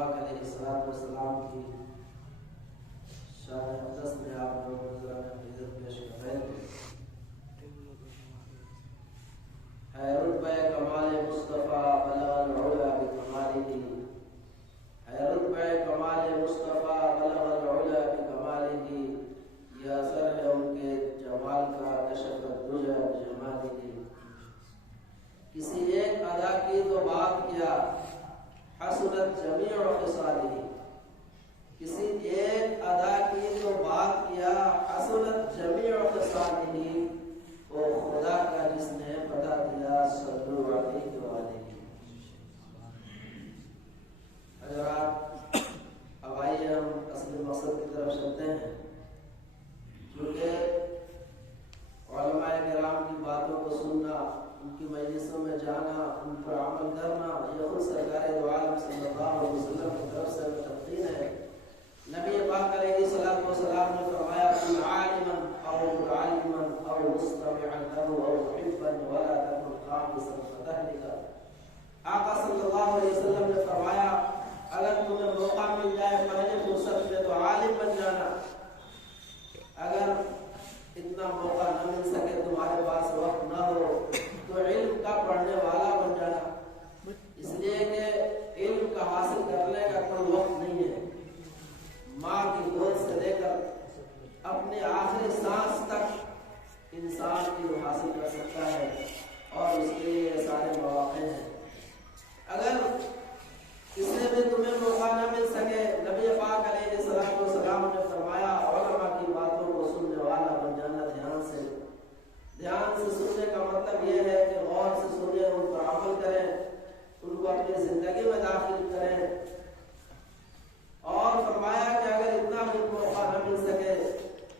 پاک علیہ الصلوۃ والسلام کی شان اقدس میں آپ لوگ نظرانہ عزت پیش کر رہے ہیں. ہے رتبہ کمال مصطفیٰ بلغ العلا بکمالہ، ہے رتبہ کمال مصطفیٰ بلغ العلا بکمالہ، یا سر ہے ان کے جمال کا کشف الدجی بجمالہ. کسی ایک ادا کی تو بات کیا حسنت جمیع خصالہ، کسی ایک ادا کی تو بات کیا حسنت جمیع خصالہ، وہ خدا کا جس نے بتا دیا صلو علیہ وآلہ. حضرات اب آئیے ہم اصل مقصد کی طرف چلتے ہیں. کیونکہ علماء کرام کی باتوں کو سننا، ان کی مجلسوں میں جانا، ان پر عمل کرنا، یہ خود سرکار دو عالم صلی اللہ علیہ وسلم کی طرف سے تلقین ہے. نبی پاک علیہ الصلوۃ والسلام نے فرمایا کن عالما او متعلما او مستمعا له او محبا ولا تكن قامصا فتهلك. آقا صلی اللہ علیہ وسلم نے فرمایا اگر تمہیں موقع مل جائے پہلے فرصت میں تو عالم بن جانا، اگر اتنا موقع نہ مل سکے تمہارے پاس وقت نہ ہو تو علم کا پڑھنے والا بن جانا، اس لیے کہ علم کا حاصل کرنے کا کوئی وقت نہیں ہے. ماں کی گود سے لے کر اپنے آخری سانس تک انسان علم حاصل کر سکتا ہے اور اس کے لیے سارے مواقع ہیں. اگر اس میں بھی تمہیں موقع نہ مل سکے، نبی پاک علیہ الصلوۃ والسلام نے فرمایا علماء کی باتوں کو سننے والا بن جانا. دھیان سے سننے کا مطلب یہ ہے کہ غور سے سنیں، ان پر عمل کریں، ان کو اپنی زندگی میں داخل کریں. اور فرمایا کہ اگر اتنا بھی موقع نہ مل سکے،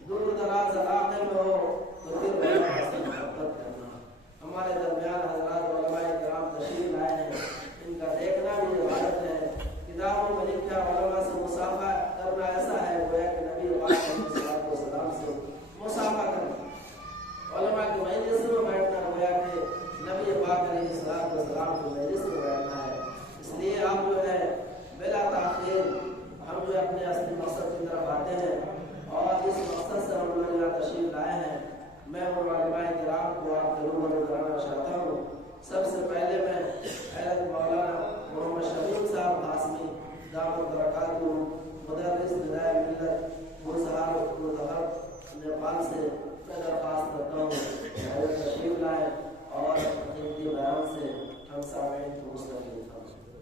دور دراز علاقے میں ہو تو پھر محبت کرنا. ہمارے درمیان حضرات علماء کرام تشریف لائے ہیں، ان کا دیکھنا بھی عبادت ہے. کتابوں میں لکھا علماء سے مصافحہ کرنا ایسا ہے گویا کہ نبی پاک علیہ الصلوۃ والسلام سے مصافحہ کرنا. علماء کی مجلس میں بیٹھنا گویا کہ نبی پاک علیہ الصلوۃ والسلام کی مجلس میں بیٹھنا ہے. اس لیے آپ جو ہے بلا تاخیر ہم جو اپنے اصلی مقصد کی طرف آتے ہیں اور اس مقصد سے ہم لوگ یہاں تشریف لائے ہیں. میں ان علماء کرام کو آپ کے روبرو کرانا چاہتا ہوں. سب سے پہلے میں حضرت مولانا محمد شفیق صاحب قاسمی دامت برکاتہ مدرس ندائے ملت مرسہار مرتخب نیپال سے درخواست کرتا ہوں حضرت تشریف لائے اور قیمتی بیان سے ہم سامعین کو مستقبل کریں.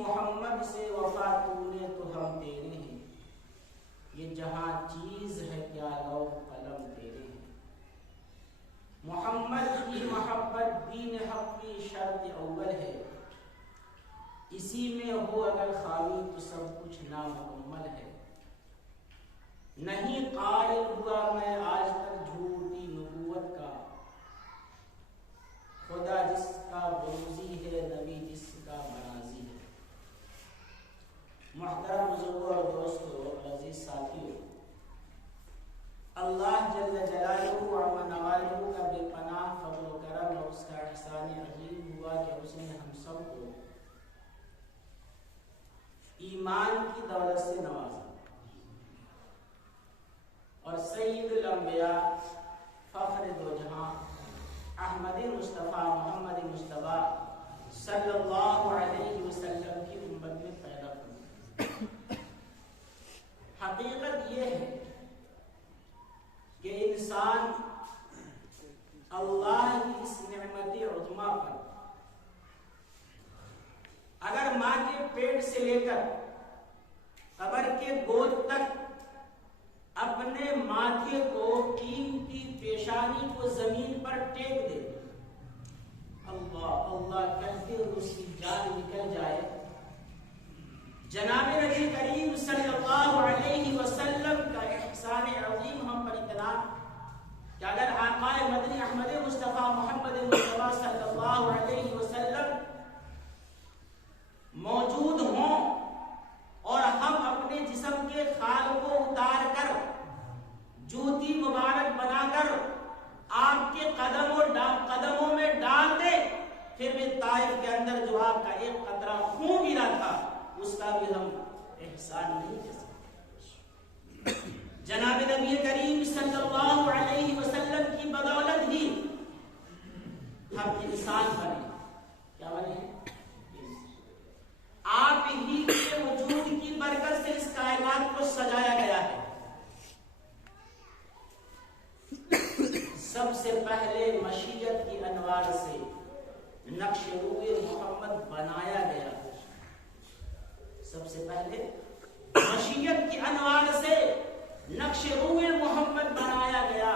محمد سے وفا تو نے تو ہم تیرے ہیں، یہ جہاں چیز ہے کیا لوح قلم تیرے ہیں. محمد کی محبت دین حق کی شرط اول ہے، اسی میں ہو اگر خامی تو سب کچھ نامکمل ہے. نہیں قائل ہوا میں آج تک جھوٹی نبوت کا، خدا جس کا بروزی ہے نبی جس کا مرازی ہے. محترم بزرگوں اور دوستو عزیز سب کو ایمان کی دولت سے نوازا اور سید الانبیاء فخر دو جہاں احمد مصطفیٰ محمد مصطفیٰ صلی اللہ علیہ وسلم کی امت میں پیدا ہوئی۔ حقیقت یہ ہے کہ انسان اللہ کی اس نعمت عظمیٰ پر اگر ماں کے پیٹ سے لے کر قبر کے گود تک اپنے ماتھے کو قیمتی پیشانی کو زمین پر ٹیک دے، اللہ اللہ کہتے ہوئے اس کی جان نکل جائے، جناب نبی کریم صلی اللہ علیہ وسلم کا احسان عظیم ہم پر اتنا کہ اگر آقا مدنی احمد مصطفیٰ محمد مصطفیٰ صلی اللہ علیہ وسلم موجود ہوں اور ہم اپنے جسم کے خال کو اتار کر جوتی مبارک بنا کر آپ کے قدموں میں ڈال دے، پھر بھی طائف کے اندر جو آپ کا ایک قطرہ خون گرا تھا اس کا بھی ہم احسان نہیں کر سکتے۔ جناب نبی کریم صلی اللہ علیہ وسلم کی بدولت ہی ہم انسان بنے۔ کیا بنے؟ آپ ہی کے وجود کی برکت سے اس کائنات کو سجایا گیا ہے۔ سب سے پہلے مشیت کی انوار سے نقش روئے محمد بنایا گیا۔ سب سے پہلے مشیت کی انوار سے نقش روئے محمد بنایا گیا،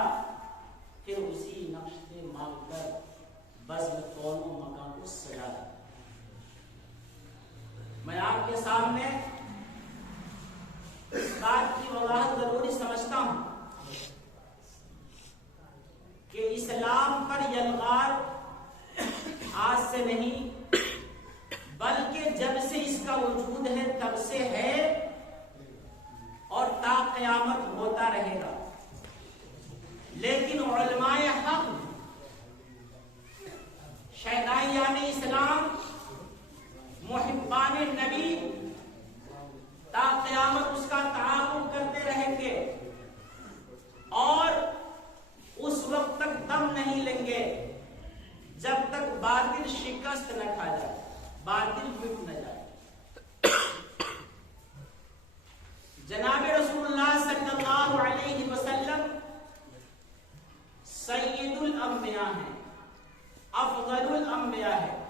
پھر اسی نقش سے مانگ کر بزم کونوں مکان کو سجایا۔ میں آپ کے سامنے اس بات کی وضاحت ضروری سمجھتا ہوں کہ اسلام پر یلغار آج سے نہیں بلکہ جب سے اس کا وجود ہے تب سے ہے اور تا قیامت ہوتا رہے گا، لیکن علماء حق شہدائیان اسلام محبان نبی تا قیامت اس کا تعاقب کرتے رہیں گے اور اس وقت تک دم نہیں لیں گے جب تک باطل شکست نہ کھا جائے، باطل مٹ نہ جائے۔ جناب رسول اللہ صلی اللہ علیہ وسلم سید الانبیاء ہیں، افضل الانبیاء ہے۔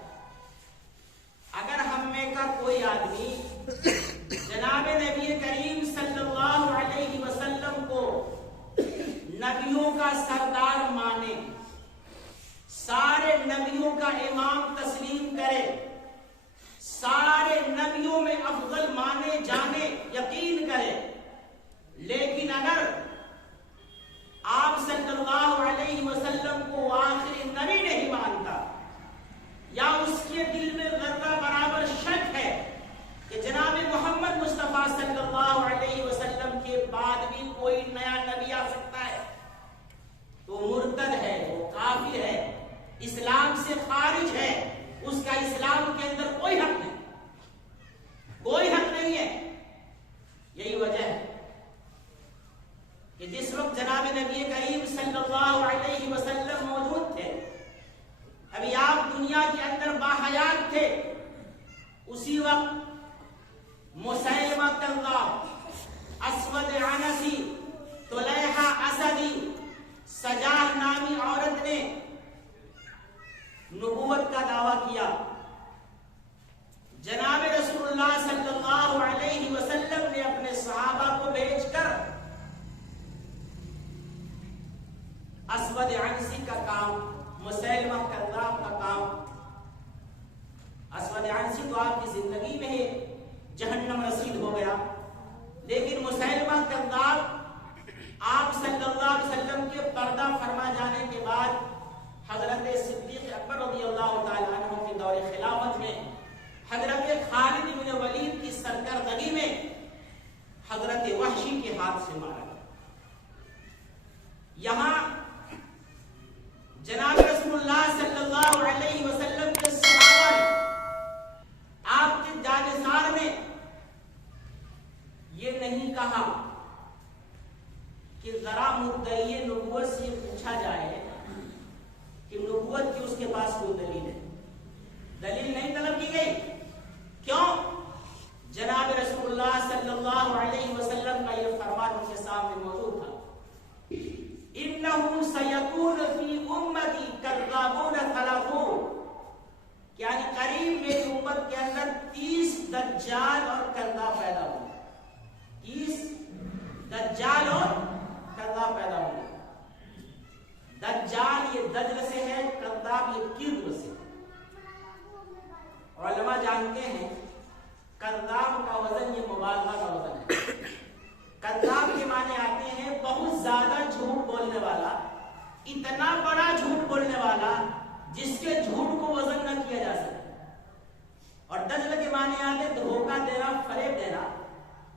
اگر ہم میں کا کوئی آدمی جناب نبی کریم صلی اللہ علیہ وسلم کو نبیوں کا سردار مانے، سارے نبیوں کا امام تسلیم کرے، سارے نبیوں میں افضل مانے جانے یقین کرے، لیکن اگر آپ صلی اللہ علیہ وسلم کو آخری نبی نہیں مانتا یا اس کے دل میں ذرہ برابر شک ہے کہ جناب محمد مصطفیٰ صلی اللہ علیہ وسلم کے بعد بھی کوئی نیا نبی آ سکتا ہے، تو مرتد ہے، وہ کافر ہے، اسلام سے خارج ہے، اس کا اسلام کے اندر کوئی حق نہیں، کوئی حق نہیں ہے۔ یہی وجہ ہے کہ جس وقت جناب نبی کریم صلی اللہ علیہ وسلم موجود تھے، ابھی آپ دنیا کے اندر باحیات تھے، اسی وقت مسیلمہ کذاب، اسود عنسی، طلیحہ اسدی، سجاہ نامی عورت نے نبوت کا دعویٰ کیا۔ جناب رسول اللہ صلی اللہ علیہ وسلم نے اپنے صحابہ کو بھیج کر اسود عنسی کا کام، مسیلمہ کذاب کا کام، اسود عنسی تو آپ کی زندگی میں ہی جہنم رسید ہو گیا، لیکن مسیلمہ کذاب آپ صلی اللہ علیہ وسلم کے پردہ فرما جانے کے بعد حضرت صدیق اکبر رضی اللہ تعالیٰ عنہ کی دور خلافت میں حضرت خالد بن ولید کی سرکردگی میں حضرت وحشی کے ہاتھ سے مارا گیا۔ یہاں جناب رسول اللہ صلی اللہ علیہ وسلم کے صحابہ نے دجال اور کذاب پیدا ہوں گے، 30 دجال اور کذاب پیدا ہوں گے۔ دجال یہ دجل سے ہے، کذاب یہ کذب سے۔ علماء جانتے ہیں کذاب کا وزن یہ مبالغہ کا وزن ہے۔ کذاب کے معنی آتے ہیں بہت زیادہ جھوٹ بولنے والا، اتنا بڑا جھوٹ بولنے والا جس کے جھوٹ کو وزن نہ کیا جا سکے۔ اور دجل کے معنی آتے دھوکہ دینا، فریب دینا،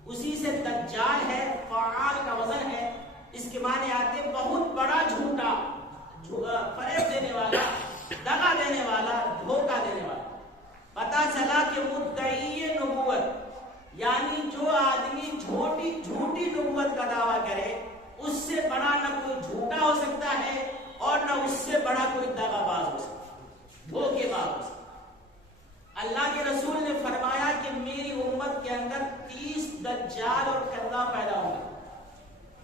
اسی سے دجال ہے، فعال کا وزن ہے، اس کے معنی آتے بہت بڑا جھوٹا، فریب دینے والا، دغا دینے والا، دھوکہ دینے والا۔ پتا چلا کہ مدعی نبوت یعنی جو آدمی جھوٹی نبوت کا دعویٰ کرے، اس سے بڑا نہ کوئی جھوٹا ہو سکتا ہے اور نہ اس سے بڑا کوئی دغا باز ہو سکتا ہے، دھوکے باز ہو سکتا ہے۔ اللہ کے رسول نے فرمایا کہ میری امت کے اندر 30 دجال اور کذاب پیدا ہوں گے۔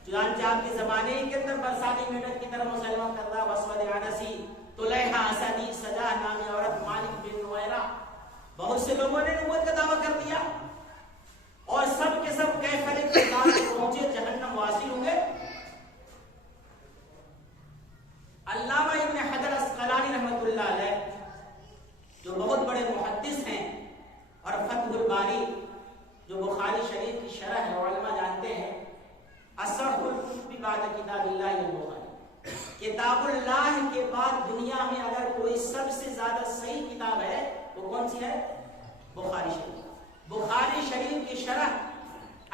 چنانچہ آپ کے زمانے کے اندر برساتی میڈک کی طرح مسلمان کذاب، اسود عنسی، طلیحہ اسدی، سجاہ نامی عورت، مالک بن نویرہ، بہت سے لوگوں نے نبوت کا دعویٰ کر دیا اور سب کے سب کیفر کے کام پہنچے، جہنم واصل ہوئے۔ علامہ ابن حجر عسقلانی رحمۃ اللہ علیہ جو بہت بڑے محدث ہیں، اور فتح الباری جو بخاری شریف کی شرح ہے، علماء جانتے ہیں اصح الکتب بعد کتاب اللہ البخاری، کتاب اللہ کے بعد دنیا میں اگر کوئی سب سے زیادہ صحیح کتاب ہے وہ کون سی ہے؟ بخاری شریف۔ بخاری شریف کی شرح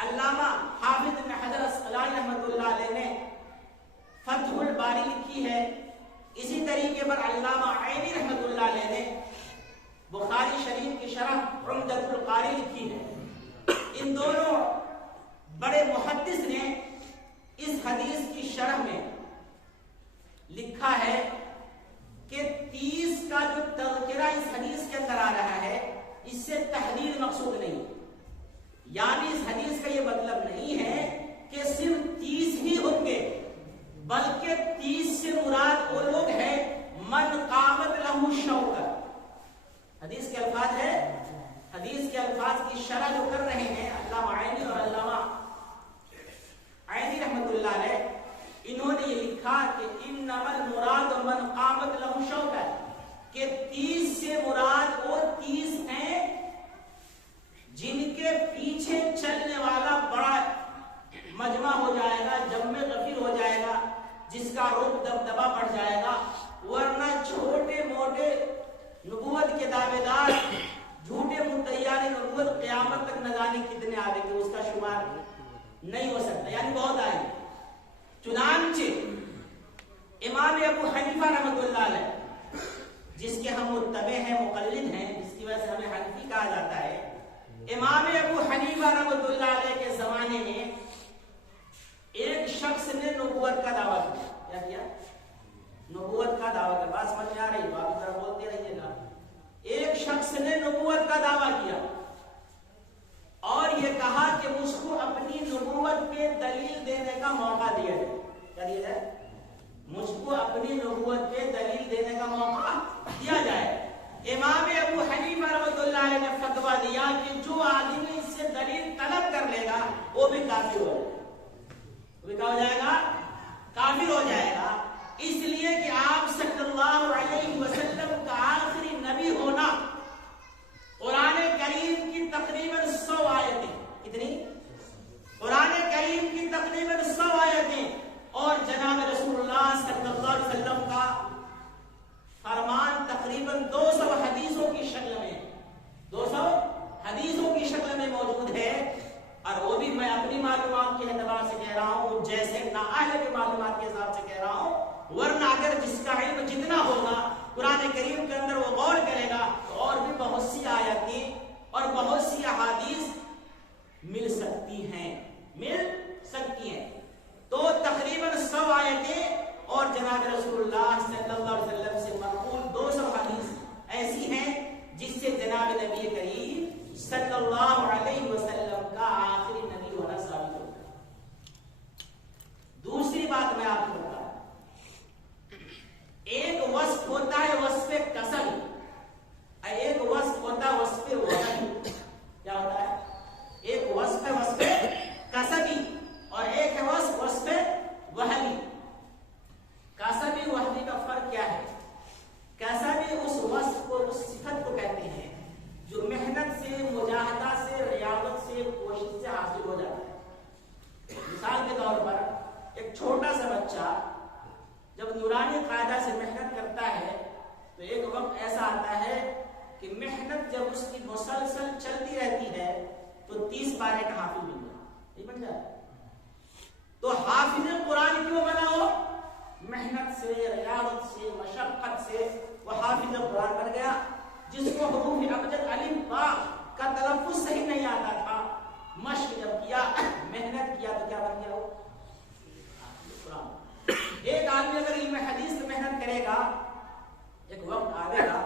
علامہ حافظ ابن حجر عسقلانی رحمۃ اللہ علیہ نے فتح الباری لکھی ہے۔ اسی طریقے پر علامہ عینی رحمۃ اللہ علیہ نے بخاری شریف کی شرح عمدۃ القاری لکھی ہے۔ ان دونوں بڑے محدث نے اس حدیث کی شرح میں لکھا ہے کہ 30 کا جو تذکرہ اس حدیث کے اندر آ رہا ہے، اس سے تحلیل مقصود نہیں، یعنی اس حدیث کا یہ مطلب نہیں ہے کہ صرف 30 ہی ہوں گے، بلکہ 30 سے مراد وہ لوگ ہیں من قامت لہ شوکت۔ حدیث کے الفاظ ہے، حدیث کے الفاظ کی شرح جو کر رہے ہیں علامہ عینی اور علامہ عینی رحمۃ اللہ علیہ، انہوں نے یہ لکھا کہ انما المراد من قامت لہ شوکت، کہ 30 سے مراد وہ 30 ہیں جن کے پیچھے چلنے والا بڑا مجمع ہو جائے گا، جمع غفیر ہو جائے گا، جس کا رعب دبدبا بڑھ جائے گا، ورنہ چھوٹے موٹے نبوت کے دعوے دار، جھوٹے مدعیان نبوت قیامت تک نہ جانے کتنے آئے گے، اس کا شمار نہیں ہو سکتا، یعنی بہت آئے گے۔ چنانچہ امام ابو حنیفہ رحمۃ اللہ علیہ، جس کے ہم متبع ہیں، مقلد ہیں، جس کی وجہ سے ہمیں حنفی کہا جاتا ہے، امام ابو حنیفہ رحمۃ اللہ علیہ کے زمانے میں ایک شخص نے نبوت کا دعویٰ کیا۔ کیا؟ نبوت کا دعویٰ کیا؟ بات سمجھ میں آ رہی ہے؟ آپ کی طرف بولتے رہیے گا۔ ایک شخص نے نبوت کا دعویٰ کیا اور یہ کہا کہ مجھ کو اپنی نبوت پہ دلیل دینے کا موقع دیا جائے۔ کیا دیا جائے؟ مجھ کو اپنی نبوت پہ دلیل دینے کا موقع دیا جائے۔ امام ابو حنیفہ رحمۃ اللہ علیہ نے فتویٰ دیا کہ جو آدمی اس سے دلیل طلب کر لے گا وہ بھی کافر ہو جائے گا۔ وہ بھی کیا ہو جائے گا؟ کافر ہو جائے گا۔ اس لیے کہ آپ صلی اللہ علیہ وسلم کا آخری نبی ہونا، قرآن کریم کی تقریباً 100 آیتیں، کتنی؟ قرآن کریم کی تقریباً 100 آیتیں اور جناب رسول اللہ صلی اللہ علیہ وسلم کا فرمان تقریباً 200 حدیثوں کی شکل میں، 200 حدیثوں کی شکل میں موجود ہے، اور وہ بھی میں اپنی معلومات کے اعتبار سے کہہ رہا ہوں، جیسے نااہل کی معلومات کے حساب سے کہہ رہا ہوں، ورنہ اگر جس کا علم جتنا ہوگا قرآن کریم کے اندر وہ غور کرے گا تو اور بھی بہت سی آیتیں اور بہت سی احادیث مل سکتی ہیں۔ تو تقریباً 100 آیتیں اور جناب رسول اللہ صلی اللہ علیہ وسلم سے منقول 200 حدیث ایسی ہیں جس سے جناب نبی کریم صلی اللہ علیہ وسلم کا آخری نبی ہونا ثابت ہوتا ہے۔ دوسری بات میں آپ کو بتا، ایک وصف ہوتا ہے وصف کسب، ایک وصف ہوتا ہے وصف چلتی رہتی ہے تو 30 پارے کا حافظ بن جائے، نہیں بن جائے؟ تو حافظ قرآن کیوں بنا ہو؟ محنت سے، ریاضت سے، مشقت سے وہ حافظ قرآن بن گیا. جس کو حروف ابجد الف با کا تلفظ صحیح نہیں آتا تھا، مشق جب کیا، محنت کیا تو کیا بن گیا وہ؟ قرآن. ایک آدمی اگر علم حدیث میں محنت کرے گا، ایک وقت آئے گا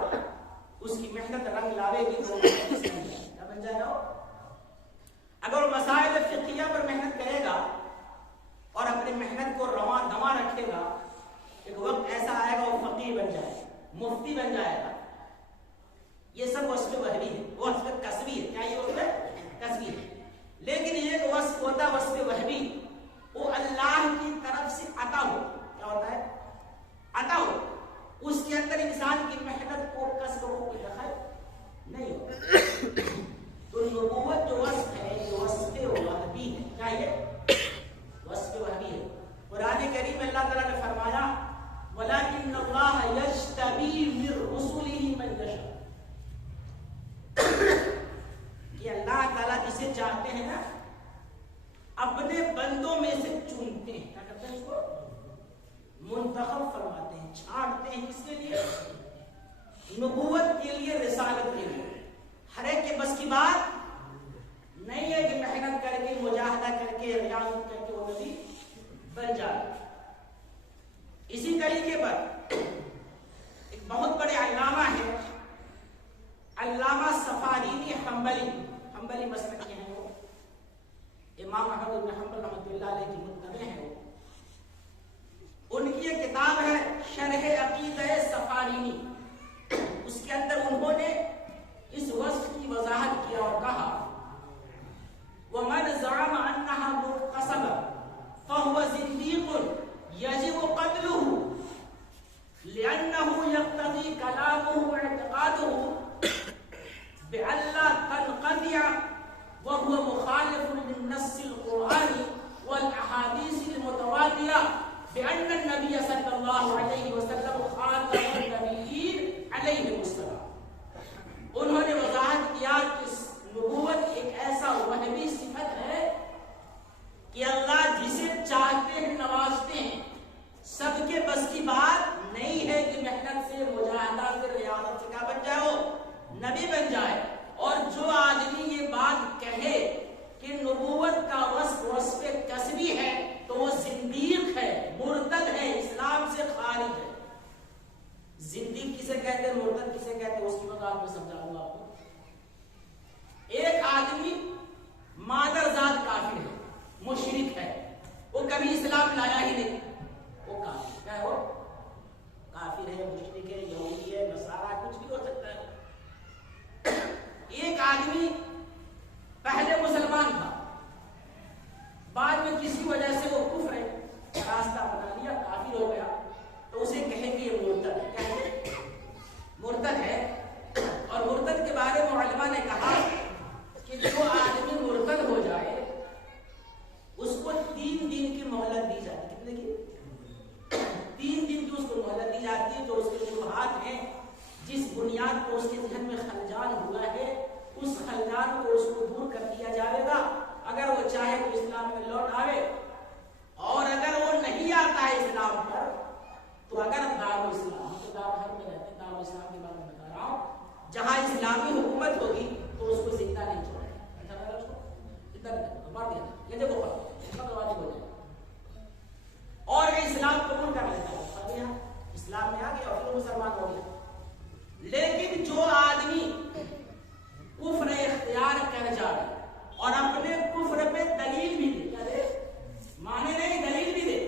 اس کی محنت رنگ لاوے گی تو کیا بن جائے گا؟ اگر وہ مسائل فقہیہ پر محنت کرے گا اور اپنی محنت کو رواں دواں رکھے گا، ایک وقت ایسا آئے گا وہ فقیہ بن جائے گا، مفتی بن جائے گا. یہ سب وصف وہبی ہے، وصف کسبی ہے. کیا یہ وصف کسبی ہے؟ لیکن یہ ایک وصف ہوتا ہے وصف وہبی، وہ اللہ کی طرف سے عطا ہو. کیا ہوتا ہے؟ عطا ہو. اس کے اندر انسان کی محنت کو، کسب کو کوئی دخل نہیں ہوتا. تو نبوت جو وصف ہے یہ وصف وہبی ہے. کیا یہ وصف وہبی ہے؟ قرآن کریم میں اللہ تعالیٰ نے فرمایا وَلَكِنَّ اللَّهَ يَجْتَبِي مِن رُّسُلِهِ مَن يَشَاءُ، کہ اللہ تعالیٰ جسے چاہتے ہیں نا اپنے بندوں میں سے چنتے ہیں. کیا کرتے ہیں؟ اس کو منتخب فرماتے ہیں، چھانٹتے ہیں. کس کے لیے؟ نبوت کے لیے، رسالت کے لیے. ہر ایک کے بس کی بات نہیں ہے کہ محنت کر کے، مجاہدہ کر کے، ریاضت کر کے وہ نبی بن جائے. اسی طریقے پر ایک بہت بڑے علامہ ہیں، علامہ سفارینی حنبلی مسلک کے ہیں. وہ امام احمد بن حنبل رحمۃ اللہ علیہ کی متبع ہیں. وہ ان کی ایک کتاب ہے شرح عقیدہ سفارینی. اس کے اندر انہوں نے اس وصف کی وضاحت کیا اور کہا وَمَنْ زَعَمَ أَنَّهَا مُكْتَسَبَةٌ فَهُوَ زِنْدِيقٌ يَجِبُ قَتْلُهُ لِأَنَّهُ يَقْتَضِي كَلَامُهُ وَاعْتِقَادُهُ بِأَلَّا تَنْقَطِعَ وَهُوَ مُخَالِفٌ لِلنَّصِّ الْقُرْآنِ وَالْأَحَادِيثِ الْمُتَوَاتِرَةِ بِأَنَّ النَّبِيَّ صَلَّى اللَّهُ عَلَيْهِ وَسَلَّمَ خَاتَمُ النَّبِيِّينَ عَلَيْهِمُ السَّلَامُ. انہوں نے وضاحت کیا کہ نبوت ایک ایسا وہبی صفت ہے کہ اللہ جسے چاہتے ہیں نوازتے ہیں. سب کے بس کی بات نہیں ہے کہ محنت سے، مجاہدہ سے، ریاضت سے کیا بن جائے وہ نبی بن جائے. اور جو آدمی یہ بات کہے کہ نبوت کا وصف کسبی ہے تو وہ زندیق ہے، مرتد ہے، اسلام سے خارج ہے. زندیق کسے کہتے ہیں، مرتد کسے کہتے ہیں، اس کی وضاحت میں سمجھاؤں گا آپ کو. ایک آدمی مادرزاد کافر ہے، مشرک ہے، وہ کبھی اسلام لایا ہی نہیں، وہ کافر. کیا ہے وہ؟ کافر ہے، مشرک ہے، یہودی ہے، نصارہ، کچھ بھی ہو سکتا ہے. ایک آدمی پہلے مسلمان تھا، بعد میں کسی وجہ سے وہ کفر کا راستہ بنا لیا، کافر ہو گیا، تو اسے کہیں گے یہ مرتد ہے. کیا ہے؟ مرتد ہے. اور مرتد کے بارے میں علماء نے کہا کہ جو آدمی مرتد ہو جائے اس کو 3 دن کی مہلت دی جاتی ہے. کتنے کی؟ 3 دن کی اس کو مہلت دی جاتی ہے. جو اس کے شبہات ہیں، جس بنیاد پر اس کے ذہن میں خلجان ہوا ہے، اس خلجان کو اس کو دور کر دیا جائے گا. اگر وہ چاہے تو اسلام میں لوٹ آئے، اور اگر وہ نہیں آتا ہے اسلام پر تو اگر دارالاسلام، تو دارالحرب میں رہتے ہیں، دارالاسلام کے بارے میں بتا رہا ہوں، جہاں اسلامی حکومت ہوگی تو اس کو زندہ نہیں چھوڑے. یہ دیکھو واجب ہو جائے. اور یہ اسلام قبول کر لیتا ہے، اسلام میں آ گیا اور پھر مسلمان ہو گیا. لیکن جو آدمی کفر اختیار کر جائے اور اپنے کفر پہ دلیل بھی دے، مانے نہیں دلیل بھی دے،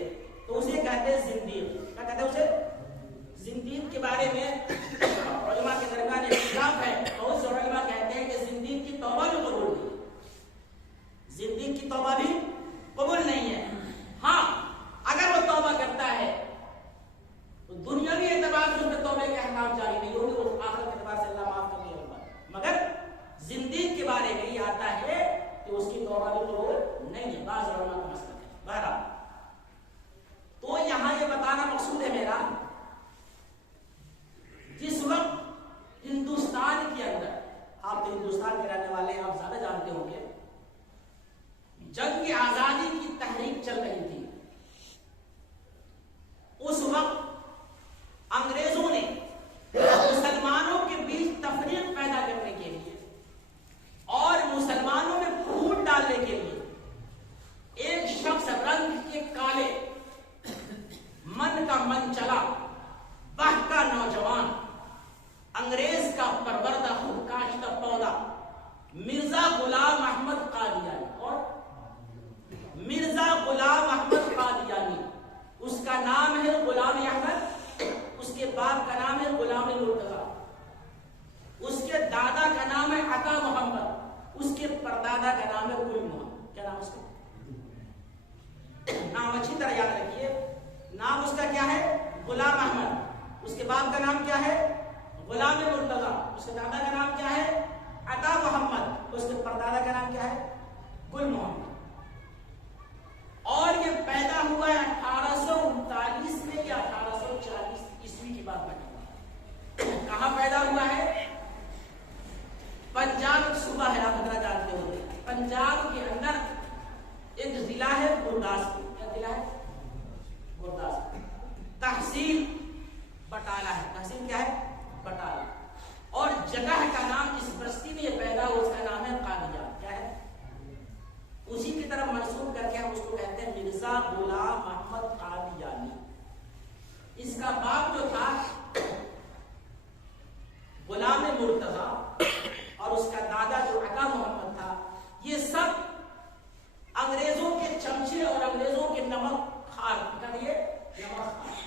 تو اسے کہتے ہیں زندیق. کیا کہتے ہیں اسے؟ زندیق کے بارے میں علماء کے درمیان اختلاف ہے. بہت سے علماء کہتے ہیں کہ زندیق کی توبہ بھی قبول نہیں ہے. زندیق کی توبہ بھی قبول نہیں ہے. ہاں اگر وہ توبہ کرتا ہے تو دنیاوی اعتبار سے اس میں توبے کے احکام جاری نہیں ہوگی، وہ آخرت کے اعتبار سے اللہ معاف کر دے گا. مگر زندیق کے بارے میں یہ آتا ہے کہ اس کی توبہ بھی قبول نہیں ہے. بعض ہندوستان کے رہنے والے ہیں، آپ زیادہ جانتے ہوں گے، جنگ آزادی کی تحریک چل رہی تھی۔ اس وقت انگریزوں نے مسلمانوں کے بیچ تفریق پیدا کرنے کے لیے اور مسلمانوں میں پھوٹ ڈالنے کے لیے ایک شخص رنگ کے کالے، من کا من چلا، بہکا نوجوان، انگریز کا پروردہ خود کاشتہ پودا مرزا غلام احمد قادیانی، اور مرزا غلام احمد قادیانی، اس کا نام ہے غلام احمد، اس کے باپ کا نام ہے غلام مرتضیٰ، اس کے دادا کا نام ہے عطا محمد، اس کے پردادا کا نام ہے گل محمد۔ کیا نام اس کا؟ نام اچھی طرح یاد رکھیے، نام اس کا کیا ہے؟ غلام احمد، اس کے باپ کا نام کیا ہے؟ غلام مرتضیٰ، اس کے دادا کا نام کیا ہے؟ عطا محمد، اس کے پردادا کا نام کیا ہے؟ گل محمد۔ اور یہ پیدا ہوا ہے 1839 میں یا 1840 عیسوی کی بات بتا۔ کہاں پیدا ہوا ہے؟ پنجاب صوبہ ہے، آپ ادھر جانتے ہو، پنجاب کے اندر ایک ضلع ہے گرداسپور۔ کیا ضلع ہے؟ گرداسپور۔ تحصیل بٹالہ ہے۔ تحصیل کیا ہے؟ بٹالہ۔ اور جگہ کا نام، اس بستی میں یہ پیدا ہوا، اس کا نام ہے قادیان۔ کیا ہے؟ اسی کی طرف منسوب کر کے ہم اس کو کہتے ہیں مرزا غلام احمد قادیانی۔ اس کا باپ جو تھا غلام مرتضیٰ اور اس کا دادا جو عطا محمد تھا، یہ سب انگریزوں کے چمچے اور انگریزوں کے نمک خار، کہیے نمک خار۔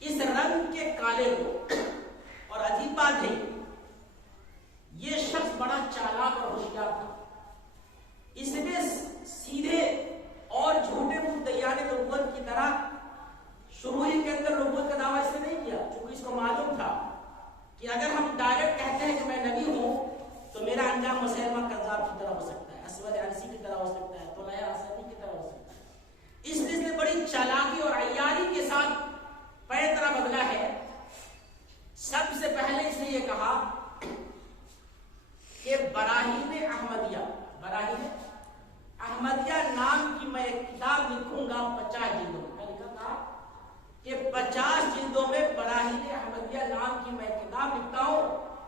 اس رنگ کے کالے کو، اور عجیب بات ہے یہ شخص بڑا چالاک اور ہوشیار تھا، اس نے سیدھے اور جھوٹے مدعیان نبوت کی طرح شروع ہی کے اندر نبوت کا دعویٰ اس نے نہیں کیا، چونکہ اس کو معلوم تھا کہ اگر ہم ڈائریکٹ کہتے ہیں کہ میں نبی ہوں تو میرا انجام مسیلمہ کذاب کی طرح ہو سکتا ہے، اسود عنسی کی طرح ہو سکتا ہے، طلحہ اسدی کی طرح ہو سکتا ہے۔ اس لیے اس نے بڑی چالاکی اور عیاری کے ساتھ پیترا بدلا ہے۔ سب سے پہلے اس نے یہ کہا کہ براہین احمدیہ، براہین احمدیہ نام کی میں ایک کتاب لکھوں گا 50 جلدوں میں۔ میں لکھا تھا کہ 50 جلدوں میں براہین احمدیہ نام کی میں کتاب لکھتا ہوں،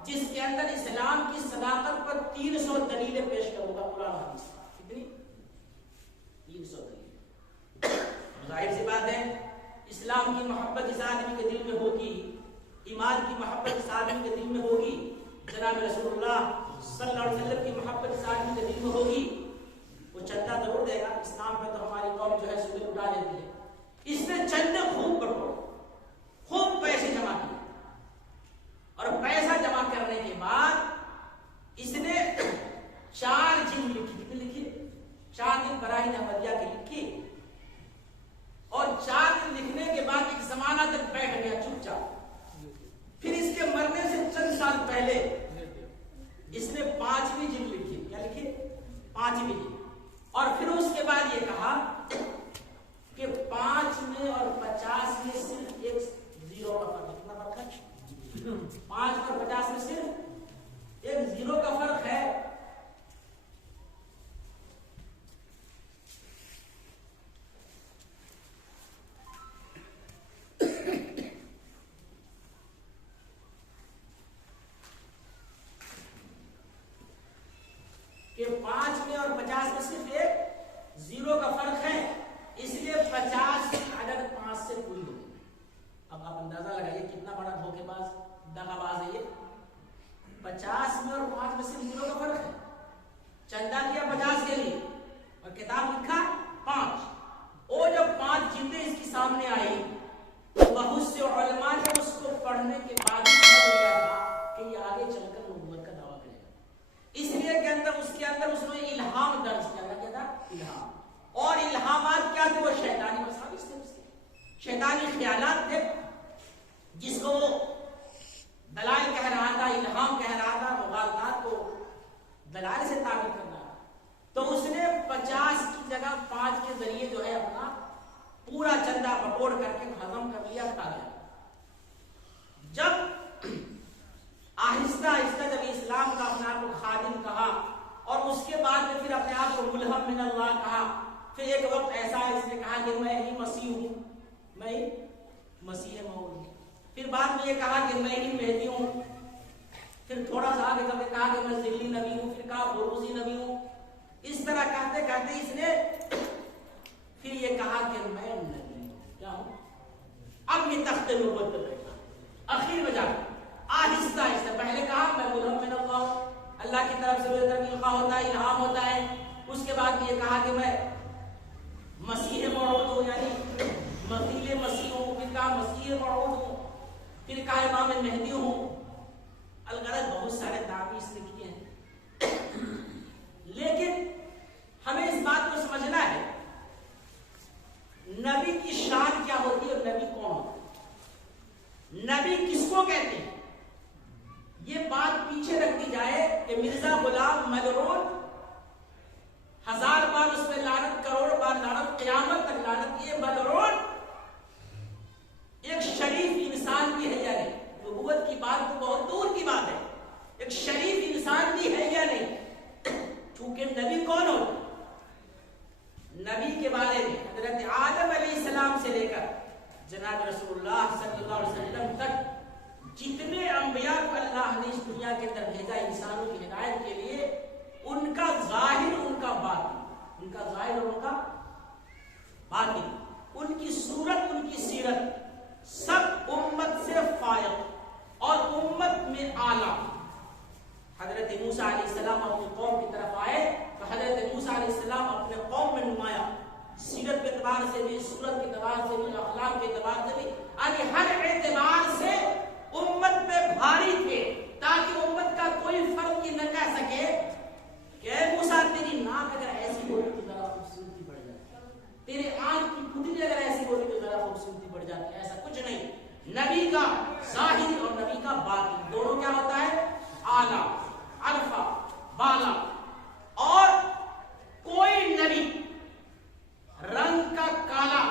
جس کے اندر اسلام کی صداقت پر 300 دلیلیں پیش کروں گا، قرآن حدیث۔ کتنی؟ 300 دلیلیں۔ ظاہر سی بات ہے، اسلام کی محبت اس آدمی کے دل میں ہوگی، ایمان کی محبت اس آدمی کے دل میں ہوگی، جناب رسول اللہ صلی اللہ علیہ وسلم کی محبت اس آدمی کے دل میں ہوگی، وہ چندہ ضرور دے گا۔ اسلام میں تو ہماری قوم جو ہے سورج اٹھا لیتی ہے۔ اس نے چندے خوب بٹورے، خوب پیسے جمع کیے، اور پیسہ جمع کرنے کے بعد اس نے 4 جلد لکھی۔ کتنی لکھی؟ 4 جلد براہین احمدیہ کی لکھی، اور 4 جلد لکھنے کے بعد ایک زمانہ تک بیٹھ گیا چپ چاپ۔ پھر اس کے مرنے سے چند سال پہلے اس نے 5ویں جلد لکھی۔ کیا لکھی؟ 5ویں جلد۔ اور پھر اس کے بعد یہ کہا کہ 5 میں اور 50 میں صرف ایک زیرو کا فرق۔ کتنا فرق ہے؟ 5 اور 50 میں صرف ایک زیرو کا فرق ہے۔ کہ 5 میں اور 50 میں صرف ایک زیرو کا فرق ہے، اس لیے 50 کی عدد 5 سے پوری ہوگی۔ اب آپ اندازہ لگائیے کتنا بڑا دھوکے باز، دغا باز ہے یہ۔ 50 میں اور 5 میں صرف زیرو کا فرق ہے، چندہ کیا 50 کے لیے اور کتاب لکھا 5۔ اور جب 5 جلدیں اس کی سامنے آئی تو بہت سے علماء نے اس کو پڑھنے کے بعد سمجھ لیا تھا کہ یہ آگے چل کر نبوت کا دعویٰ کرے گا، اس لیے کہ اس کے اندر اس نے الہام درج کیا۔ کیا تھا؟ الہام۔ اور الہامات کیا تھے؟ وہ شیطانی وساوس تھے، شیطانی خیالات تھے، جس کو وہ دلائل کہہ رہا تھا، الہام کہہ رہا تھا، مغالطات کو دلائل سے تعبیر کرنا۔ تو اس نے 50 کی جگہ 5 کے ذریعے جو ہے اپنا پورا چندہ بٹوڑ کر کے ہضم کر لیا، کھا گیا۔ جب آہستہ آہستہ جب اسلام کا کو ملہم من اللہ کہا. پھر ایک وقت ایسا ہے اس نے کہا کہ میں ہی مسیح ہوں, میں ہی مسیح موعود ہوں. پھر بعد میں یہ کہا کہ میں ہی مہدی ہوں. پھر تھوڑا سا آگے جب کہا کہ میں ذلی نبی ہوں, پھر کہا بروزی نبی ہوں. اس طرح کہتے کہتے اس نے پھر یہ کہا کہ میں نبی ہوں. کیا ہوں؟ اب یہ تخت نبوت پہ بیٹھا. آخر میں جا آہستہ آہستہ پہلے کہا میں ملہم من اللہ, اللہ کی طرف سے میرے طرف القاء ہوتا ہے, الہام ہوتا ہے. اس کے بعد یہ کہا کہ میں مسیح موعود ہوں, یعنی مثیل مسیح ہوں. پھر کہا مسیح موعود ہوں. پھر کہا امام مہدی ہوں. الغرض بہت سارے دعوے اس نے کیے ہیں, لیکن ہمیں اس بات کو سمجھنا ہے نبی کی شان کیا ہوتی ہے اور نبی کون ہوتا ہے, نبی کس کو کہتے ہیں. یہ بات پیچھے رکھ دی جائے کہ مرزا غلام ملعون 1000 بار اس پہ لعنت, کروڑ بار لعنت, قیامت تک لعنت. یہ ملعون ایک شریف انسان بھی ہے یا نہیں؟ نبوت کی بات تو بہت دور کی بات ہے, ایک شریف انسان بھی ہے یا نہیں؟ چونکہ نبی کون ہو, نبی کے بارے میں حضرت آدم علیہ السلام سے لے کر جناب رسول اللہ صلی اللہ علیہ وسلم تک جتنے انبیاء کو اللہ نے اس دنیا کے اندر بھیجا انسانوں کی ہدایت کے لیے, ان کا ظاہر ان کا باطن, ان کا ظاہر اور ان کا باطن, ان کی صورت ان کی سیرت سب امت سے فائق اور امت میں اعلیٰ. حضرت موسیٰ علیہ السلام اپنی قوم کی طرف آئے تو حضرت موسیٰ علیہ السلام اپنے قوم میں نمایاں, سیرت کے اعتبار سے بھی, صورت کے اعتبار سے بھی, اخلاق کے اعتبار سے بھی, یعنی ہر اعتبار سے امت پہ بھاری تھے, تاکہ امت کا کوئی فرق یہ نہ کہہ سکے کہ اے موسیٰ تیری ناک اگر ایسی ہوتی تو ذرا خوبصورتی بڑھ جاتی, تیرے آنکھ کی پتلی اگر ایسی ہوتی تو ذرا خوبصورتی بڑھ جاتی. ایسا کچھ نہیں. نبی کا ظاہر اور نبی کا باطن دونوں کیا ہوتا ہے, اعلیٰ, الفا, بالا. اور کوئی نبی رنگ کا کالا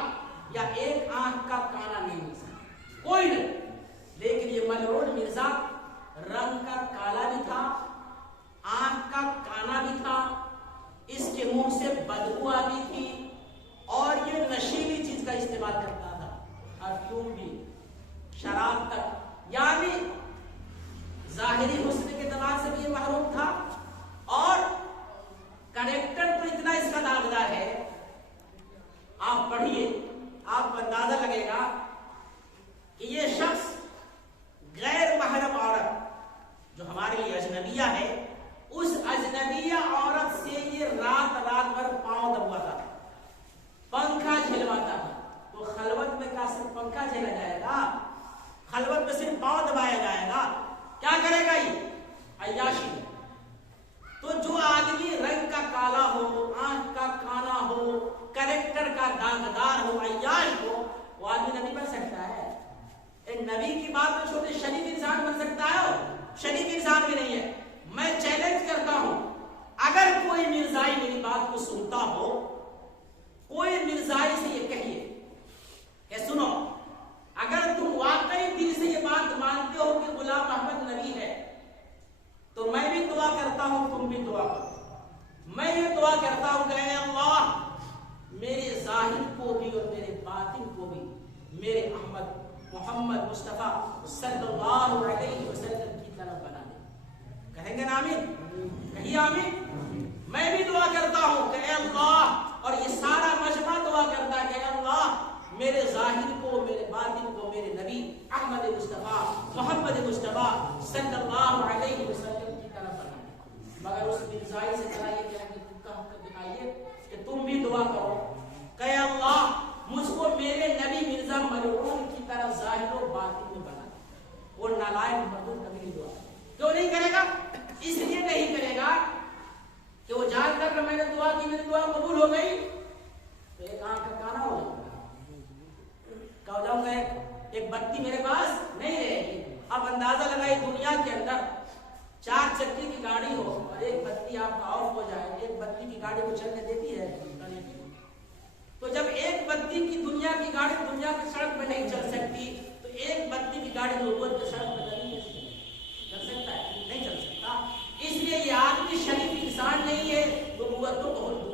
یا ایک آنکھ کا کالا نہیں مل سکتا, کوئی نہیں. لیکن یہ ملعون مرزا رنگ کا کالا بھی تھا, آنکھ کا کانا بھی تھا, اس کے منہ سے بدبو آتی تھی, اور یہ نشیلی چیز کا استعمال کرتا تھا, افیون بھی, شراب تک. یعنی ظاہری حسن کے اعتبار سے بھی یہ محروم تھا, اور کریکٹر تو اتنا اس کا داغدار ہے, آپ پڑھیے آپ کو اندازہ لگے گا کہ یہ شخص غیر محرم عورت جو ہمارے لیے اجنبیہ ہے, اس اجنبیہ عورت سے یہ رات رات بھر پاؤں دبواتا تھا, پنکھا جھلواتا تھا. تو خلوت میں کیا صرف پنکھا جھیلا جائے گا؟ خلوت میں صرف پاؤں دبایا جائے گا؟ کیا کرے گا یہ عیاشی. تو جو آدمی رنگ کا کالا ہو, آنکھ کا کانا ہو, کریکٹر کا داغدار ہو, عیاش ہو, وہ آدمی نبی بن سکتا ہے؟ نبی کی بات میں چھوٹے شریف انسان بن سکتا ہے؟ شریف انسان بھی نہیں ہے. میں چیلنج کرتا ہوں, اگر کوئی مرزائی میری بات کو سنتا ہو, کوئی مرزائی سے یہ کہیے کہ سنو, اگر تم واقعی دل سے یہ بات مانتے ہو کہ غلام احمد نبی ہے, تو میں بھی دعا کرتا ہوں, تم بھی دعا کرو. میں یہ دعا کرتا ہوں کہ اے اللہ میرے ظاہر کو بھی اور میرے باطن کو بھی میرے احمد محمد مصطفیٰ صلی اللہ علیہ وسلم کی طرف بنا دے. کہیں گے نا آمین؟ کہیے آمین. میں بھی دعا کرتا ہوں کہ اے اللہ, اور یہ سارا مجمع دعا کرتا ہے کہ اے اللہ میرے ظاہر کو, میرے باطن کو میرے نبی احمد مصطفیٰ محمد مصطفیٰ صلی اللہ علیہ وسلم کی طرف بنا دے. مگر اس مرزائی سے ذرا یہ کہہ کے کا حق دکھائیے کہ تم بھی دعا کرو کہ اے اللہ مجھ کو میرے نبی مرزا ملعون کی طرح ظاہر و باطن میں بنا دے. وہ نالائق مردود کبھی نہیں دعا. کیوں نہیں کرے گا؟ اس لیے نہیں کرے گا کہ وہ جان کر میں نے دعا کی, میری دعا قبول ہو گئی تو ایک آنکھ کا کانا ہو جاؤں گا, ہو جاؤں گا, ایک بتی میرے پاس نہیں رہے گی. اب اندازہ لگائی دنیا کے اندر 4 چکی کی گاڑی ہو اور ایک بتی آپ کا آف ہو جائے, ایک بتی کی گاڑی کو چلنے دیتی ہے؟ تو جب ایک بتی کی دنیا کی گاڑی دنیا کی سڑک پہ نہیں چل سکتی, تو ایک بتی کی گاڑی نبوت کی سڑک پہ چل سکتا ہے؟ نہیں چل سکتا. اس لیے یہ آدمی شریف انسان نہیں ہے, نبوت تو بہت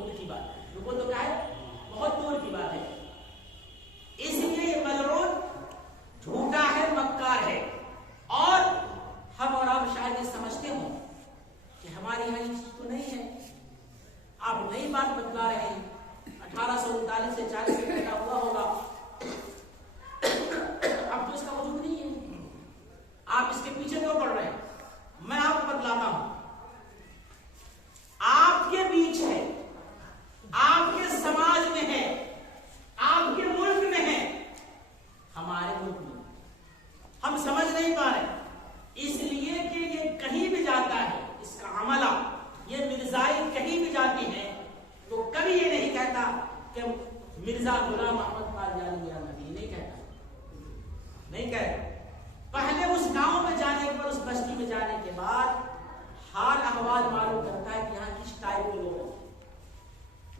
کہ مرزا غلام احمد قادیانی میرا نبی، نہیں کہتا، نہیں کہتا۔ پہلے اس گاؤں میں جانے کے بعد، اس بستی میں جانے کے بعد حال احوال معلوم کرتا ہے کہ یہاں کس ٹائپ کے لوگ ہیں،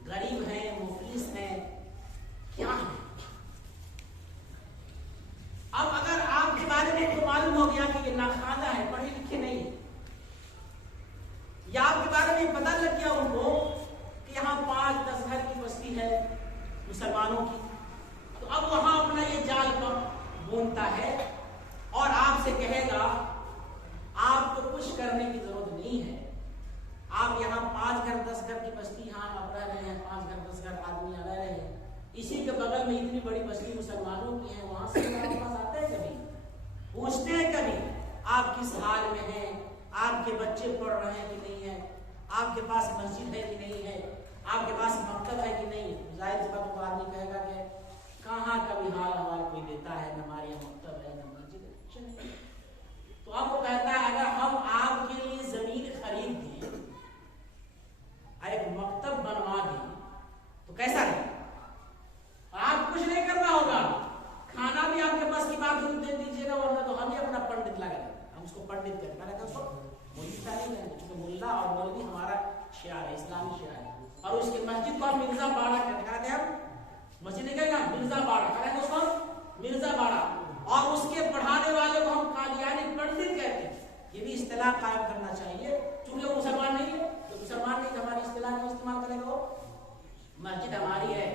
غریب ہیں، مفلس ہیں، کیا ہیں۔ اب اگر آپ کے بارے میں تو معلوم ہو گیا کہ یہ ناخواندہ ہے، پڑھے لکھے نہیں، یا آپ کے بارے میں پتہ لگ گیا ان کو کہ یہاں 5-10 گھر کی بستی ہے مسلمانوں کی، تو اب وہاں اپنا یہ جال بونتا ہے اور آپ سے کہے گا آپ کو کچھ کرنے کی ضرورت نہیں ہے، آپ یہاں 5 گھر 10 گھر کی بستی یہاں آپ رہ رہے ہیں، 5 گھر 10 گھر آدمی رہ رہے ہیں، اسی کے بغل میں اتنی بڑی بستی مسلمانوں کی ہے، وہاں سے آپ کے پاس آتے ہیں، کبھی پوچھتے ہیں کبھی آپ کس حال میں ہیں، آپ کے بچے پڑھ رہے ہیں کہ نہیں ہے، آپ کے پاس مسجد ہے کہ نہیں ہے، آپ کے پاس مکتب ہے کہ نہیں۔ ظاہر سی بات کو آدمی کہے گا کہ کہاں کبھی حال حوال کوئی دیتا ہے، نہ ہمارے یہاں مکتب ہے نہ مسجد ہے۔ تو اب وہ کہتا ہے اگر ہم آپ کے لیے زمین خرید دیں، ایک مکتب بنوا دیں تو کیسا رہے؟ آپ کچھ نہیں کرنا ہوگا، کھانا بھی آپ کے پاس کی بات دے دیجیے گا، ورنہ تو ہم ہی اپنا پنڈت لگا دیں، ہم اس کو پنڈت کہتے ہیں، اس کو مولوی نہیں کہتے، کیونکہ ملا اور مولوی ہمارا شعار ہے، اسلامی شعار ہے۔ اور اس کی مسجد کو ہم مرزا باڑہ کہتے ہیں، ہم مسجد نہیں کہیں گے، مرزا باڑہ کہتے ہیں، اس کو مرزا باڑہ، اور اس کے پڑھانے والے کو ہم قادیانی پنڈت کہتے ہیں۔ یہ بھی اصطلاح قائم کرنا چاہیے، چونکہ وہ مسلمان نہیں ہے، تو مسلمان نہیں ہماری اصطلاح کو استعمال کرے گا۔ مسجد ہماری ہے،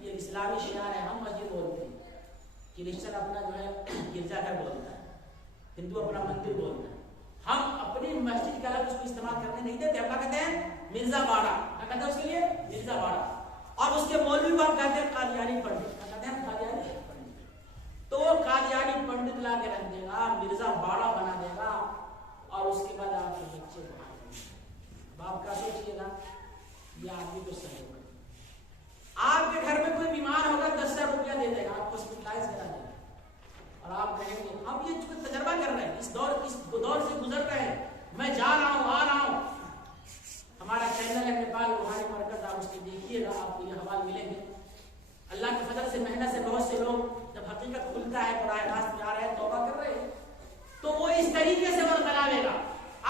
یہ اسلامی شعار ہے، ہم مسجد بولتے ہیں، کرسچن اپنا جو ہے گرجا گھر بولتا ہے، ہندو اپنا مندر بولتا ہے، ہم اپنی مسجد کا لفظ اس کو استعمال کرنے نہیں دیتے، ہم کیا کہتے ہیں؟ مرزا باڑہ، کیا کہتے ہیں اس کے لیے؟ مرزا باڑہ۔ اور اس کے مولوی کو ہم کہتے ہیں قادیانی پنڈت، کیا کہتے ہیں؟ قادیانی پنڈت۔ تو وہ قادیانی پنڈت لا کے رکھ دے گا، مرزا باڑہ بنا دے گا، اور اس کے بعد آپ کے بچے پڑھا دیں گے۔ اب آپ کا سوچیے گا، یہ آدمی کو صحیح ہوگا، آپ کے گھر میں کوئی بیمار ہوگا 10,000 روپیہ دے دے گا، آپ کو ہاسپٹلائز کرا دے گا، اور آپ کہیں گے ہم یہ تجربہ کر رہے ہیں، اس دور سے گزر رہے ہیں، میں جا رہا ہوں آ رہا ہوں۔ ہمارا چینل ہے نیپال روحانی مرکز، آپ اس کو دیکھیے گا، آپ کو یہ حوال ملیں گے۔ اللہ کے فضل سے محنت سے بہت سے لوگ جب حقیقت کھلتا ہے تو راہ راست میں آ رہے ہیں، توبہ کر رہے ہیں، تو وہ اس طریقے سے ورک بناوے گا،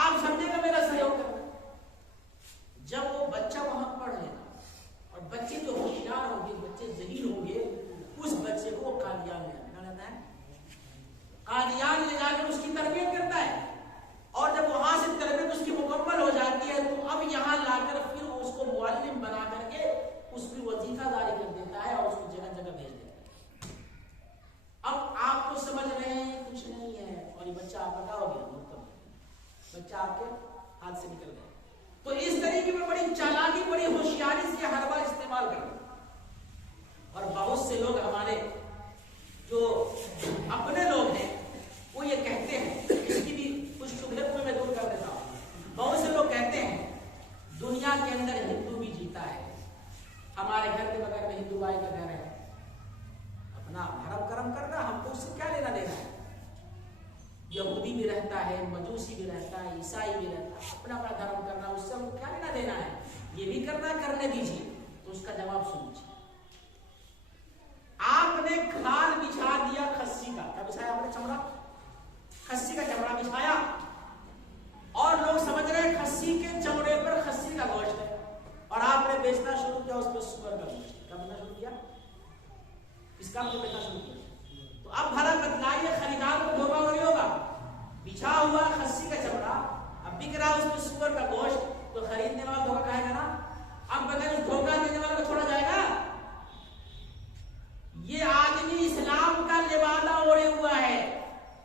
آپ سمجھے گا میرا سہیوگ کر رہا ہے۔ جب وہ بچہ وہاں پڑھ لے گا، اور بچے جو ہوشیار ہوں گے، بچے ذہین ہوں گے، اس بچے کو وہ قادیان لے جاتا ہے، قادیان لے جا کر اس کی تربیت کرتا ہے، اور جب وہاں سے تربیت اس کی مکمل ہو جاتی ہے تو اب یہاں لا کر پھر اس کو معلم بنا کر کے اس کی وظیفہ داری کر دیتا ہے، اور اس کو جگہ جگہ بھیج دیتا ہے۔ اب آپ کو سمجھ رہے ہیں کچھ نہیں ہے، اور یہ بچہ آپ کا کیا ہو گیا؟ بچہ آپ کے ہاتھ سے نکل گیا۔ تو اس طریقے میں بڑی چالاکی، بڑی ہوشیاری سے ہر بار استعمال کرتے، اور بہت سے لوگ ہمارے جو اپنے لوگ ہیں وہ یہ کہتے ہیں، اس کی بھی کچھ شبہت میں دور کر دیتا ہوں۔ بہت سے لوگ کہتے ہیں دنیا کے اندر ہندو بھی جیتا ہے، ہمارے گھر کے بغیر میں ہندو بھائی کا گھر ہے، اپنا دھرم کرم کرنا، ہم کو اس سے کیا لینا دینا ہے؟ یہودی بھی رہتا ہے، مجوسی بھی رہتا ہے، عیسائی بھی رہتا ہے، اپنا اپنا دھرم کرنا، اس سے ہم کو کیا لینا دینا ہے؟ یہ بھی کرنا، کرنے دیجیے۔ تو اس کا جواب سنیجیے، آپ نے کھال بچھا دیا کھسی کا، کیا بچھایا آپ نے؟ چمڑا، کھسی کا چمڑا بچھایا، اور لوگ سمجھ رہے ہیں کھسی کے چمڑے پر کھسی کا گوشت ہے، اور آپ نے بیچنا شروع کیا اس پہ سور کا گوشت۔ کیا بیچنا شروع کیا؟ اس کا مجھے بیچنا شروع کیا۔ تو اب بھلا بتلائیے، خریدار کو دھوکہ ہو نہیں ہوگا؟ بچھا ہوا کھسی کا چمڑا، اب بک رہا اس پہ سور کا گوشت، تو خریدنے والا دھوکہ کھائے گا نا؟ اب بتائیں اس دھوکہ دینے والا کو چھوڑا جائے گا؟ یہ آدمی اسلام کا لبادہ اوڑے ہوا ہے،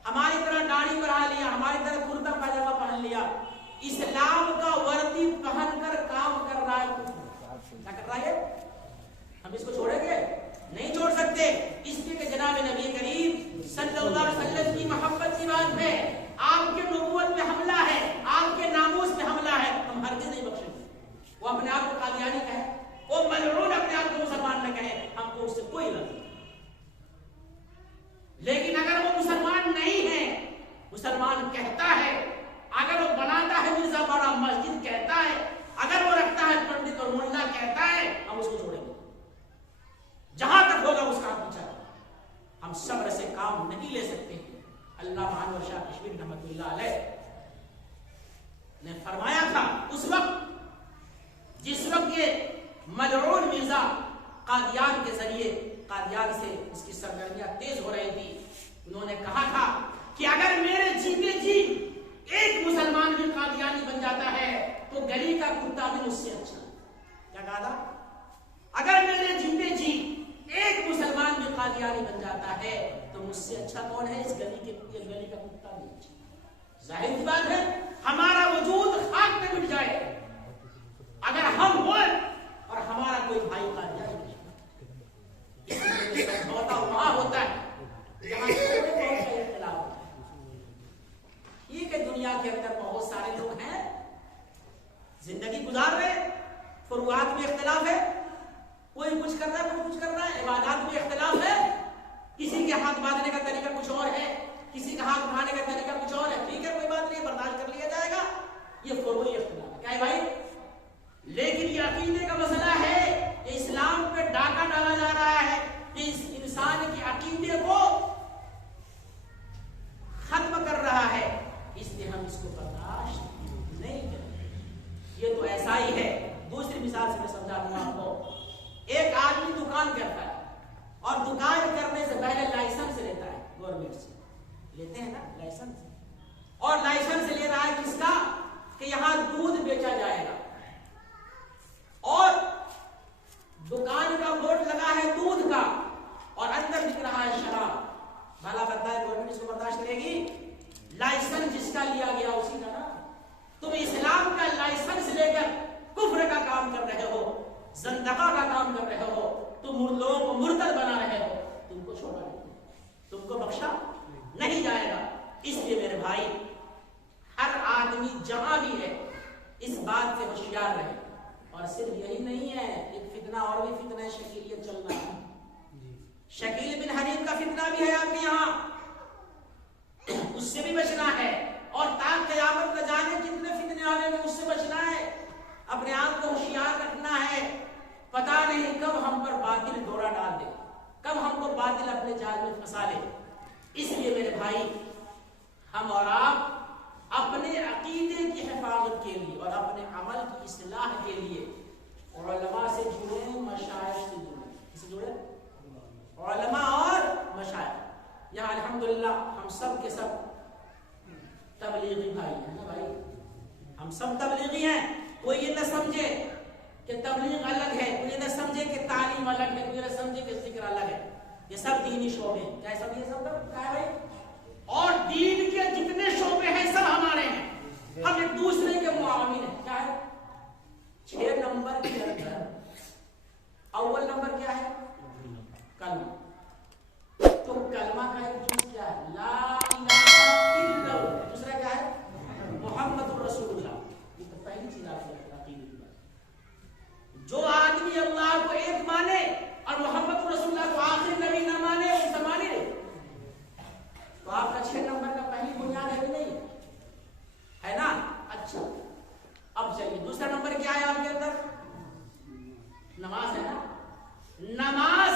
ہماری طرح داڑھی بڑھا لیا، ہماری طرح کرتا پاجامہ پہن لیا، اسلام کا وردی پہن کر کام کر رہا ہے۔ کیا کر رہا ہے؟ ہم اس کو چھوڑیں گے؟ نہیں چھوڑ سکتے، اس لیے کہ جناب نبی کریم صلی اللہ علیہ وسلم کی محبت کی بات ہے، آپ کے نبوت پہ حملہ ہے، آپ کے ناموس پہ حملہ ہے، ہم ہرگز نہیں بخشیں گے۔ وہ اپنے آپ کو قادیانی کہے، وہ ملعون اپنے آپ کو مسلمان نہ کہے، ہم کو اس سے کوئی لفظ نہیں۔ لیکن اگر وہ مسلمان نہیں ہے، مسلمان کہتا ہے، اگر وہ بناتا ہے مرزا باڑہ مسجد کہتا ہے، اگر وہ رکھتا ہے پنڈت اور ملا کہتا ہے، ہم اس کو چھوڑیں گے۔ گلی کا کتا بھی مجھ سے اچھا ہے. کیا کہا تھا؟ اگر میرے جیتے جی ایک مسلمان بھی قادیانی بن جاتا ہے تو مجھ سے اچھا کون ہے؟ اس گلی کا کتا بھی اچھا. ظاہر سی بات ہے ہمارا وجود خاک میں مٹ جائے اگر ہم ہوئے اور ہمارا کوئی بھائی قادیانی بن جائے. سمجھوتا وہاں ہوتا ہے جہاں تھوڑے بہت کا اختلاف ہوتا ہے. یہ کہ دنیا کے اندر بہت سارے لوگ ہیں زندگی گزار رہے، فروعات میں اختلاف ہے، کوئی کچھ کر رہا ہے کوئی کچھ کر رہا ہے، عبادات میں اختلاف ہے، کسی کے ہاتھ باندھنے کا طریقہ کچھ اور ہے، کسی کا ہاتھ اٹھانے کا طریقہ کچھ اور ہے. ٹھیک ہے کوئی بات نہیں، برداشت کر لیا جائے گا. یہ فروعی اختلاف ہے. کیا ہے بھائی؟ لیکن یہ عقیدے کا مسئلہ ہے. یہ اسلام پہ ڈاکہ ڈالا جا رہا ہے کہ اس انسان کے عقیدے کو ختم کر رہا ہے، اس لیے ہم اس کو برداشت نہیں کریں. یہ تو ایسا ہی ہے. دوسری مثال سے میں سمجھا دوں آپ کو. ایک آدمی دکان کرتا ہے اور دکان کرنے سے پہلے لائسنس لیتا ہے گورنمنٹ سے. لیتے ہیں نا لائسنس. اور لائسنس لے رہا ہے کس کا؟ کہ یہاں دودھ بیچا جائے گا اور دکان کا بورڈ لگا ہے دودھ کا اور اندر لکھ رہا ہے شراب. بھلا بتائے گورنمنٹ اس کو برداشت کرے گی؟ لائسنس جس کا لیا گیا اسی کا نا. تم اسلام کا لائسنس لے کر کفر کا کام کر رہے ہو، زندقہ کا کام کر رہے ہو، تم لوگوں کو مرتد بنا رہے ہو. تم کو چھوڑا نہیں، تم کو بخشا نہیں جائے گا. اس لیے میرے بھائی ہر آدمی جہاں بھی ہے اس بات سے ہوشیار رہے. اور صرف یہی نہیں ہے، ایک فتنہ اور بھی فتنہ شکیلیت چل رہا ہے. شکیل بن حنیف کا فتنہ بھی ہے آپ کے یہاں، اس سے بھی بچنا ہے. اور تا قیامت نہ جانے کتنے فتنے آنے میں اس سے بچنا ہے. اپنے آپ کو ہوشیار رکھنا ہے. پتا نہیں کب ہم پر باطل دورہ ڈال دے، کب ہم کو باطل اپنے جال میں پھنسا لے. اس لیے میرے بھائی ہم اور آپ اپنے عقیدے کی حفاظت کے لیے اور اپنے عمل کی اصلاح کے لیے علماء سے جڑیں، مشائخ سے جڑیں. کس سے جڑیں؟ علماء اور مشائخ. یہاں الحمدللہ ہم سب کے سب تبلیغی بھائی ہیں نا بھائی، ہم سب تبلیغی ہیں. کوئی یہ نہ سمجھے کہ تبلیغ الگ ہے، کوئی یہ نہ سمجھے کہ تعلیم الگ ہے، کوئی یہ نہ سمجھے کہ ذکر الگ ہے. یہ سب دینی شعبے ہیں. کیا سب یہ سب کیا ہے بھائی؟ اور دین کے جتنے شعبے ہیں سب ہمارے ہیں. ہم ایک دوسرے کے معاون ہیں. کیا ہے؟ 6 نمبر کے اندر اول نمبر کیا ہے؟ کلمہ. تو کلمہ کا ایک جز کیا ہے؟ لا الہ الا اللہ. دوسرا کیا ہے؟ محمد رسول اللہ. یہ تو پہلی چیز آپ کی عقیدے کی بات. جو آدمی اللہ کو ایک مانے اور محمد رسول اللہ کو آخری نبی نہ مانے اس زمانے تو آپ کا 6 نمبر کا پہلی بنیاد ہے کہ نہیں ہے نا؟ اچھا اب چلیے دوسرا نمبر کیا ہے آپ کے اندر؟ نماز ہے نا. نماز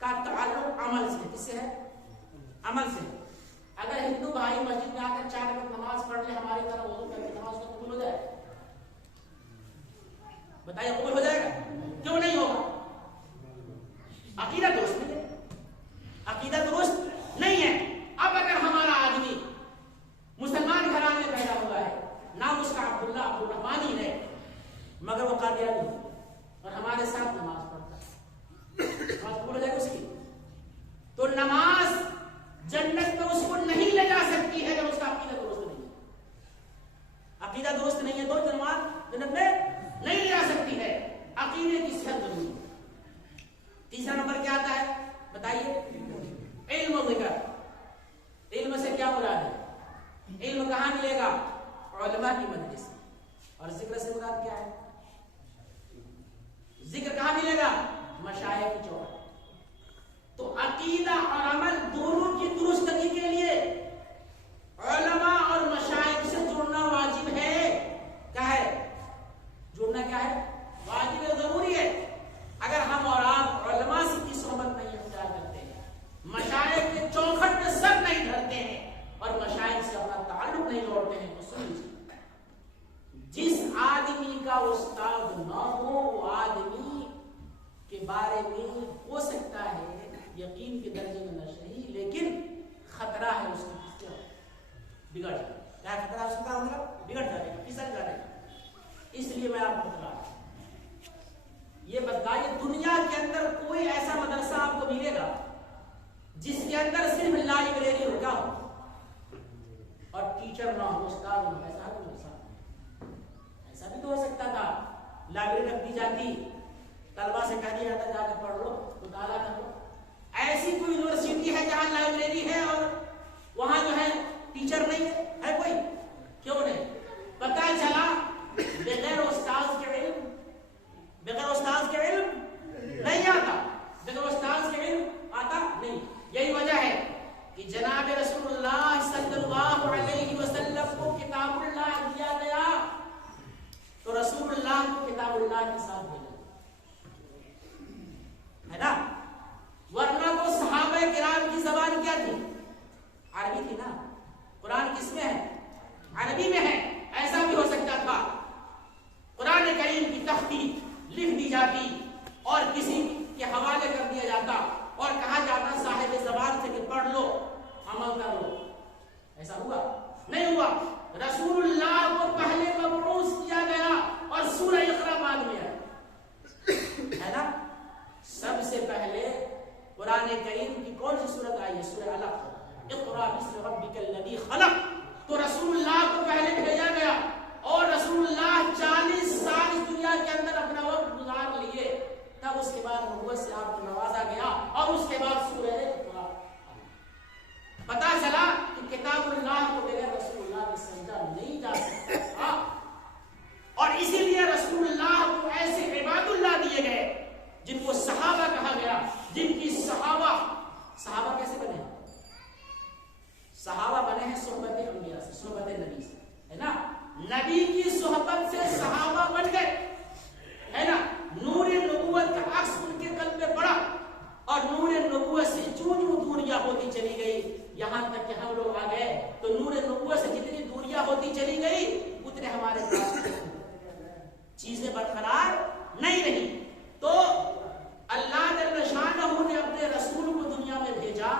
کا تعلق عمل سے. کس سے ہے؟ عمل سے. اگر ہندو بھائی مسجد میں آ کر 4 رکعت نماز پڑھ لے ہماری طرح وضو کر کے نماز کو قبول ہو جائے؟ بتائیے قبول ہو جائے گا؟ کیوں نہیں ہوگا؟ عقیدہ درست نہیں ہے. عقیدہ درست نہیں ہے. اب اگر ہمارا آدمی مسلمان گھرانے میں پیدا ہوا ہے، نام اس کا عبداللہ عبد الرحمن ہی ہے، مگر وہ قادیانی ہے اور ہمارے ساتھ نماز پڑھتا ہے، نماز قبول ہو جائے گا اس کی؟ تو نماز جنت میں اس کو نہیں لے جا سکتی ہے جب اس کا عقیدہ درست نہیں ہے. عقیدہ درست نہیں ہے تو نماز جنت میں نہیں لے جا سکتی ہے. عقیدے کی صحت ضروری ہے. تیسرا نمبر کیا آتا ہے بتائیے؟ علم و ذکر. علم سے کیا مراد ہے؟ علم کہاں ملے گا؟ علماء کی مجلس. اور ذکر سے مراد کیا ہے؟ ذکر کہاں ملے گا؟ مشائخ کی چوکھٹ. تو عقیدہ اور عمل دونوں کی درستگی کے لیے علماء اور مشائخ سے جڑنا واجب ہے. کیا ہے؟ جڑنا کیا ہے؟ واجب ہے، ضروری ہے. اگر ہم اور آپ علماء سے کی صحبت نہیں اختیار کرتے ہیں، مشائخ کے چوکھٹ میں سر نہیں دھرتے ہیں اور مشائخ سے اپنا تعلق نہیں جوڑتے ہیں، تو سمجھیے جس آدمی کا استاد نہ ہو وہ آدمی کے بارے میں ہو سکتا ہے یقین کے درجے میں نہ صحیح، لیکن خطرہ ہے اس کی بگڑ جائے. کیا خطرہ ہے اس کا؟ بگڑ جائے گا، پھسل جائے گا. لیے میں آپ کو بتا رہا ہوں، یہ بتائیے دنیا کے اندر کوئی ایسا مدرسہ آپ کو ملے گا جس کے اندر صرف لائبریری ہوگا اور ٹیچر نہ ہو، استاد نہ ہو؟ ایسا کوئی مدرسہ؟ ایسا بھی تو ہو سکتا تھا، لائبریری رکھ دی جاتی، طلبا سے کہہ دیا جاتا جا کے پڑھ لو، مطالعہ کر لو۔ ایسی کوئی یونیورسٹی ہے جہاں لائبریری ہے اور وہاں جو ہے ٹیچر نہیں ہے؟ ہے کوئی؟ کیوں نہیں؟ پتہ چلا بغیر استاذ کے علم، بغیر استاذ کے علم نہیں آتا، بغیر استاذ کے علم آتا نہیں۔ یہی وجہ ہے کہ جناب رسول اللہ صلی اللہ علیہ وسلم کو کتاب اللہ دیا گیا تو رسول اللہ کو کتاب اللہ کے ساتھ بھیجا ہے نا، ورنہ تو صحابہ کرام کی زبان کیا تھی؟ عربی تھی نا۔ قرآن کس میں ہے؟ عربی میں ہے۔ ایسا بھی ہو سکتا تھا قرآن کریم کی تخطیط لکھ دی جاتی اور کسی کے حوالے کر دیا جاتا اور کہا جاتا صاحب زبان سے کہ پڑھ لو، عمل کر لو۔ ایسا ہوا؟ نہیں ہوا۔ رسول اللہ کو پہلے مبعوث کیا گیا اور سورہ اقرا بعد میں ہے نا۔ سب سے پہلے قرآن کریم کی کون سی سورت آئی ہے؟ سورہ علق، اقرا باسم ربک الذی خلق۔ تو رسول اللہ کو پہلے بھیجا گیا اور رسول اللہ 40 سال اس دنیا کے اندر اپنا وقت گزار لیے، تب اس کے بعد نبوت سے آپ کو نوازا گیا اور اس کے بعد سورہ اقرا۔ پتا چلا کہ کتاب اللہ کو بغیر رسول اللہ کے سمجھا نہیں جا سکتا، اور اسی لیے رسول اللہ کو ایسے عباد اللہ دیے گئے جن کو صحابہ کہا گیا، جن کی صحابہ کیسے بنے؟ صحابہ بنے ہیں صحبت انبیاء سے، صحبت نبی سے، ہے نا۔ نبی کی صحبت سے صحابہ بن گئے، ہے نا۔ نور نبوت کا عکس ان کے قلب میں پڑا اور نور نبوت سے جو دوریاں ہوتی چلی گئی، یہاں تک کہ ہم لوگ آ گئے تو نور نبوت سے جتنی دوریاں ہوتی چلی گئی اتنے ہمارے پاس چیزیں برقرار نہیں رہی۔ تو اللہ جل شانہ نے اپنے رسول کو دنیا میں بھیجا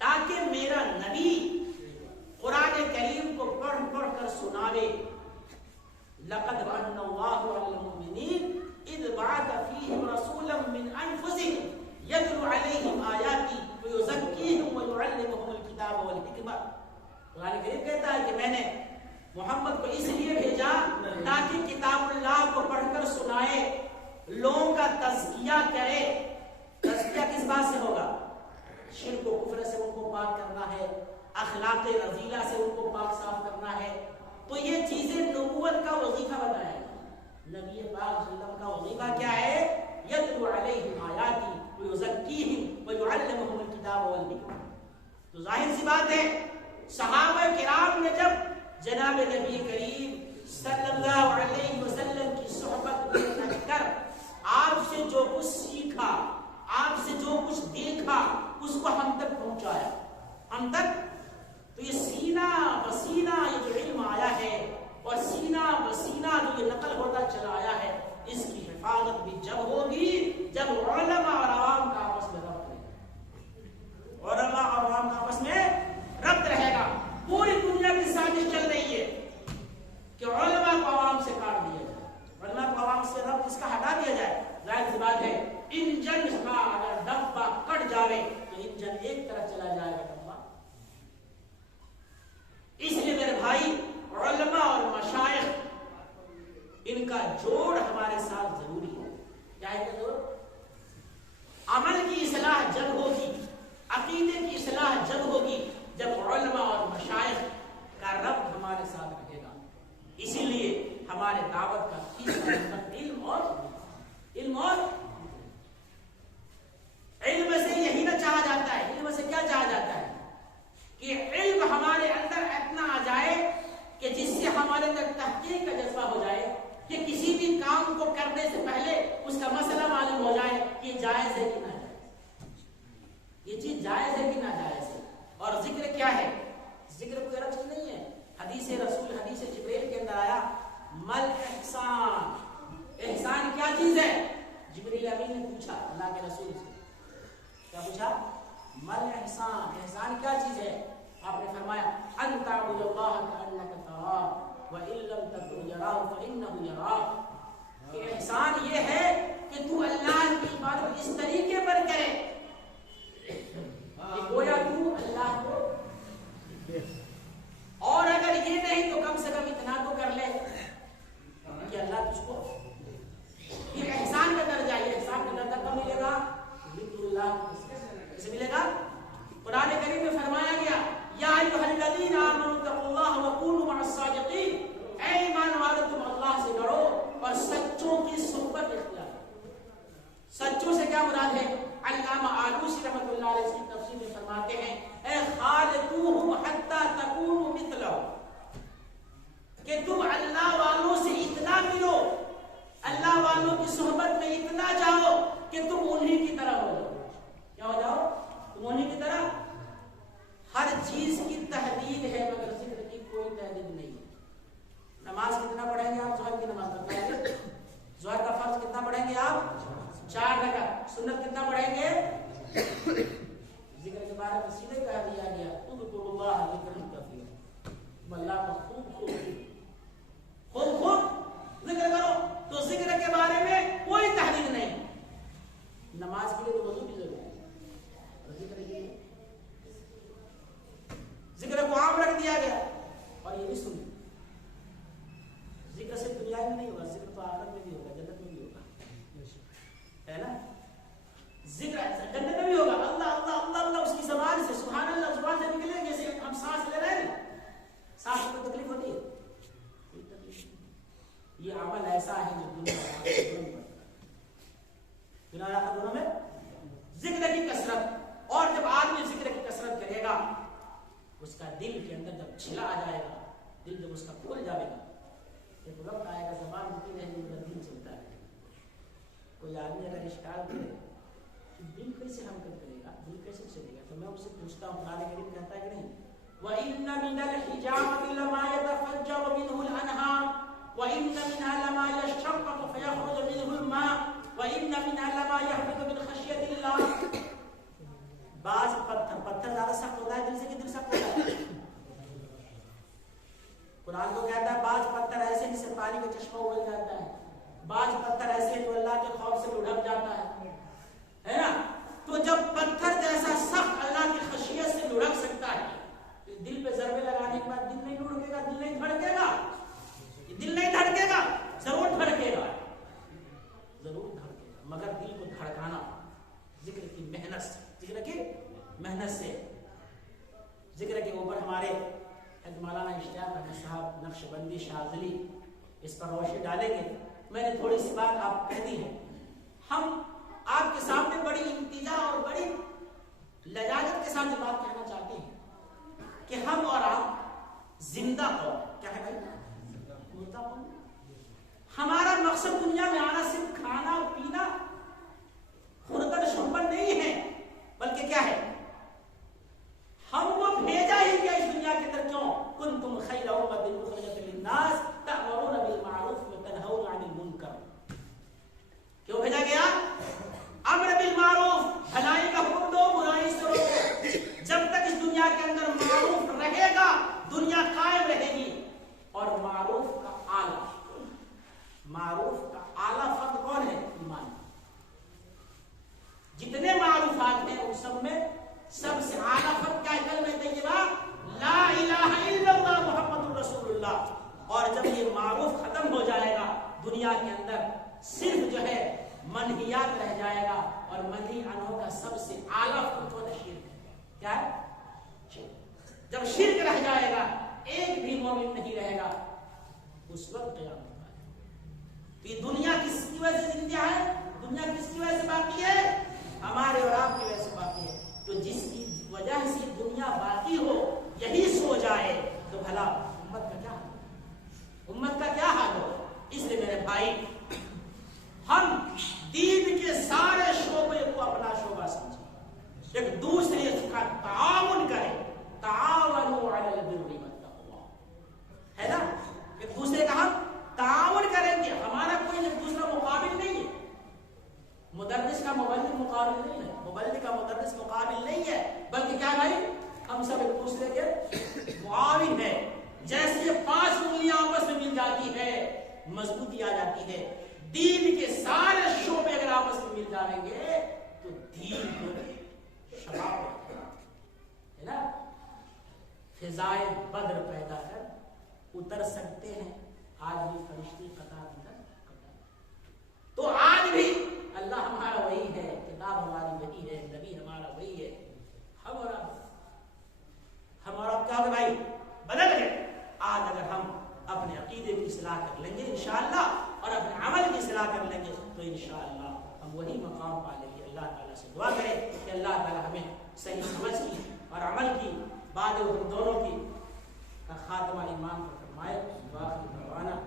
تاکہ میرا نبی قرآن کریم کو پڑھ پڑھ کر سناوے۔ لقد من اللہ علی المؤمنین اذ بعث فیہم رسولا من انفسہم یتلو علیہم آیاتی ویزکیہم ویعلمہم الکتاب والحکمہ۔ قرآن کریم کہتا ہے کہ میں نے محمد کو اس لیے بھیجا تاکہ کتاب اللہ کو پڑھ کر سنائے، لوگوں کا تزکیہ کرے۔ تزکیہ کس بات سے ہوگا؟ شرک و کفر سے ان کو پاک کرنا ہے، اخلاق رذیلہ سے ان کو پاک صاف کرنا ہے۔ تو یہ چیزیں نبوت کا وظیفہ بتایا ہے۔ نبی پاک صلی اللہ علیہ وسلم کا وظیفہ کیا ہے؟ یتلو علیہم آیاتی ویزکیہم ویعلمہم الکتاب والحکمہ۔ تو ظاہر سی بات ہے صحابہ کرام نے جب جناب نبی کریم صلی اللہ علیہ وسلم کی صحبت میں رہ کر آپ سے جو کچھ سیکھا، آپ سے جو کچھ دیکھا، اس کو ہم تک پہنچایا، ہم تک۔ تو یہ سینہ بسینہ یہ جو علم آیا ہے اور سینہ بسینہ جو یہ نقل ہوتا چلا آیا ہے، اس کی حفاظت بھی جب ہوگی جب علماء اور عوام کا آپس میں ربط رہے گا، علماء اور عوام کا آپس میں ربط رہے گا۔ پوری دنیا کی سازش چل رہی ہے کہ علماء کو عوام سے کاٹ دیا جائے، علماء کو عوام سے ربط اس کا ہٹا دیا جائے۔ ظاہر سی بات ہے انجن کا اگر ڈبہ کٹ جاوے تو انجن ایک طرف چلا جائے گا ڈبہ۔ اس لیے میرے بھائی علماء اور مشائخ ان کا جوڑ ہمارے ساتھ ضروری ہے۔ کیا ہے کہ عمل کی اصلاح جب ہوگی، عقیدے کی اصلاح جب ہوگی جب علماء اور مشائخ کا ربط ہمارے ساتھ رہے گا۔ اسی لیے ہمارے دعوت کا تیسرا علم سے یہی نہ چاہا جاتا ہے۔ علم سے کیا چاہا جاتا ہے؟ کہ علم ہمارے اندر اتنا آ جائے کہ جس سے ہمارے اندر تحقیق کا جذبہ ہو جائے کہ کسی بھی کام کو کرنے سے پہلے اس کا مسئلہ معلوم ہو جائے کہ یہ جائز ہے کہ نہ جائز، یہ چیز جائز ہے کہ نہ جائز ہے۔ اور ذکر کیا ہے؟ ذکر کوئی غلط چیز نہیں ہے۔ حدیث رسول، حدیث جبریل کے اندر آیا مل احسان، احسان کیا چیز ہے؟ جبریل امین نے پوچھا اللہ کے رسول سے، کیا پوچھا؟ مل احسان، احسان کیا چیز ہے؟ آپ نے فرمایا ان تعبد اللہ کانک تراہ وان لم تکن تراہ فإنه يراك، کہ احسان یہ ہے کہ تو اللہ کی عبادت اس طریقے پر کرے کہ گویا تو اللہ کو، اور اگر یہ نہیں تو کم سے کم اتنا تو کر لے کہ اللہ تجھ کو، یہ احسان کا درجہ، یہ احسان کا درجہ کب ملے گا؟ ذکر اللہ کیسے ملے گا؟ قرآن کریم میں فرمایا گیا یا ایھا الذین آمنوا اتقوا اللہ وکونوا مع الصادقین، اے ایمان والو تم اللہ سے ڈرو اور سچوں کی صحبت اختیار کرو۔ سچوں سے کیا مراد ہے؟ علامہ آلوسی رحمۃ اللہ علیہ اس کی تفسیر میں فرماتے ہیں اے خالطوہم حتی تکونوا مثلہ، کہ تم اللہ والوں سے اتنا ملو، اللہ والوں کی صحبت میں اتنا جاؤ کہ تم انہی کی طرح ہو جاؤ۔ کیا ہو جاؤ؟ تم انہی کی طرح۔ ہر چیز کی تحدید ہے مگر ذکر کی کوئی تحدید نہیں ہے۔ نماز کتنا پڑھیں گے آپ؟ ظہر کی نماز پڑھیں گے، ظہر کا فرض کتنا پڑھیں گے آپ؟ 4 رکعت۔ سنت کتنا پڑھیں گے؟ ذکر کے بارے میں سیدھے کہہ دیا گیا اذکروا اللہ ذکرا کثیرا، تم اللہ کا خوب ذکر کرو۔ تو ذکر کے بارے میں کوئی تحدید نہیں۔ نماز کے لیے تو وضو کی ضرورت ہے، اور ذکر کے لیے ذکر کو عام رکھ دیا گیا۔ اور یہ بھی سنیں، ذکر صرف دنیا میں نہیں ہوگا، ذکر تو آخرت میں بھی ہوگا، جنت میں بھی ہوگا، ہے نا؟ ذکر جنت میں بھی ہوگا، اللہ اللہ اللہ اللہ اس کی زبان سے، سبحان اللہ زبان سے نکلے، جیسے ہم سانس لے رہے ہیں، سانس میں تکلیف ہوتی ہے؟ کوئی تکلیف نہیں۔ یہ عمل ایسا ہے جو دنیا دونوں میں ذکر کی کثرت، اور جب آدمی ذکر کی کثرت کرے گا اس کا دل کے اندر جب چھلا آ جائے گا، دل جب اس کا کھل جائے گا، ایک وقت آئے گا زبان ہوتی رہے گی، دل چلتا ہے۔ کوئی آدمی اگر اشکال کرے کہ دل کیسے حرکت کرے گا، دل کیسے چلے گا، تو میں اس سے پوچھتا ہوں، قرآن کریم کہتا ہے کہ نہیں وَإِنَّ مِنَ الْحِجَارَةِ لَمَا يَتَفَجَّرُ مِنْهُ الْأَنْهَارُ وَإِنَّ مِنْهَا لَمَا يَشَّقَّقُ فَيَخْرُجُ مِنْهُ الْمَاءُ وَإِنَّ مِنْهَا لَمَا يَهْبِطُ مِنْ خَشْيَةِ اللَّهِ۔ بعض پتھر زیادہ سخت ہوتا ہے دل سے کہ دل سخت ہوتا ہے؟ قرآن کو کہتا ہے بعض پتھر ایسے جس سے پانی کا چشمہ اگل جاتا ہے، بعض پتھر ایسے جو اللہ کے خوف سے لڑک جاتا ہے نا؟ تو جب پتھر جیسا سخت اللہ کی خشیت سے لڑک سکتا ہے، دل پہ ضربے لگانے کے بعد دل نہیں لڑکے گا، دل نہیں دھڑکے گا، دل نہیں دھڑکے گا، ضرور دھڑکے گا، ضرور دھڑکے گا، مگر دل کو دھڑکانا ذکر کی محنت سے، ذکر کی محنت سے۔ ذکر کے اوپر ہمارے مولانا اشتیاق احمد صاحب نقشبندی شاذلی اس پر روشنی ڈالیں گے۔ میں نے تھوڑی سی بات آپ کہہ دی ہے۔ ہم آپ کے سامنے بڑی التجا اور بڑی لجاجت کے ساتھ یہ بات کہنا چاہتے ہیں کہ ہم اور آپ زندہ قوم، کیا ہے بھائی؟ مردہ قوم۔ ہمارا مقصد دنیا میں آنا صرف کھانا پینا خوردن شربن نہیں ہے، بلکہ کیا ہے؟ ہم کو بھیجا ہی کیا اس دنیا کے اندر؟ کیوں؟ کنتم خیر امۃ اخرجت للناس تأمرون بالمعروف وتنہون عن المنکر۔ کیوں بھیجا گیا؟ امر بالمعروف، بھلائی کا حکم دو، برائی سے روکو۔ جب تک اس دنیا کے اندر معروف رہے گا دنیا قائم رہے گی۔ اور معروف کا اعلیٰ فرد کون ہے؟ ایمان۔ جتنے معروفات ہیں ان سب میں سب سے اعلیٰ فرد کیا ہے؟ کلمہ طیبہ لا الہ الا اللہ محمد رسول اللہ۔ اور جب یہ معروف ختم ہو جائے گا دنیا کے اندر صرف جو ہے منہیات رہ جائے گا، اور منہی عنہ کا سب سے اعلیٰ فرد جو ہے شرک ہے۔ کیا ہے؟ شرک۔ جب شرک رہ جائے گا ایک بھی مومن نہیں رہے گا، اس وقت قیامت آئے گا۔ تو یہ دنیا کس کی وجہ سے زندہ ہے؟ دنیا کس کی وجہ سے باقی ہے؟ ہمارے اور آپ کی وجہ سے باقی ہے۔ تو جس کی وجہ سے دنیا باقی ہو یہی سو جائے تو بھلا امت کا کیا حال ہو؟ امت کا کیا حال ہو؟ اس لیے میرے بھائی ہم دین کے سارے شعبے کو اپنا شعبہ سمجھیں، ایک دوسرے کا تعاون کریں، تعاونوا علی البر والتقوی، ہے نا؟ ایک دوسرے کا ہم تعاون کریں گے، ہمارا کوئی ایک دوسرا مقابل نہیں ہے۔ مدرس کا مبلغ مقابل نہیں ہے، مبلغ کا مدرس مقابل نہیں ہے، بلکہ کیا بھائی ہم سب ایک دوسرے کے معاون ہیں۔ جیسے 5 انگلیاں آپس میں مل جاتی ہے مضبوطی آ جاتی ہے. دین کے سارے شعبے اگر آپس میں مل جائیں گے تو دین کو شباب ہے نا. فضائے بدر پیدا کر اتر سکتے ہیں آج بھی فرشتے قطار اندر. تو آج بھی اللہ ہمارا وہی ہے, کتاب ہماری وہی ہے, نبی ہمارا وہی ہے. ہمارا کیا ہے بھائی بدل گئے. آج اگر ہم اپنے عقیدے کی اصلاح کر لیں گے انشاءاللہ اور اپنے عمل کی اصلاح کر لیں گے تو انشاءاللہ ہم وہی مقام پا لیں گے. اللہ تعالیٰ سے دعا کریں کہ اللہ تعالیٰ ہمیں صحیح سمجھ کی اور عمل کی بعد دونوں کی کا خاتمہ ایمان پر فرمائے. وآخر دعوانا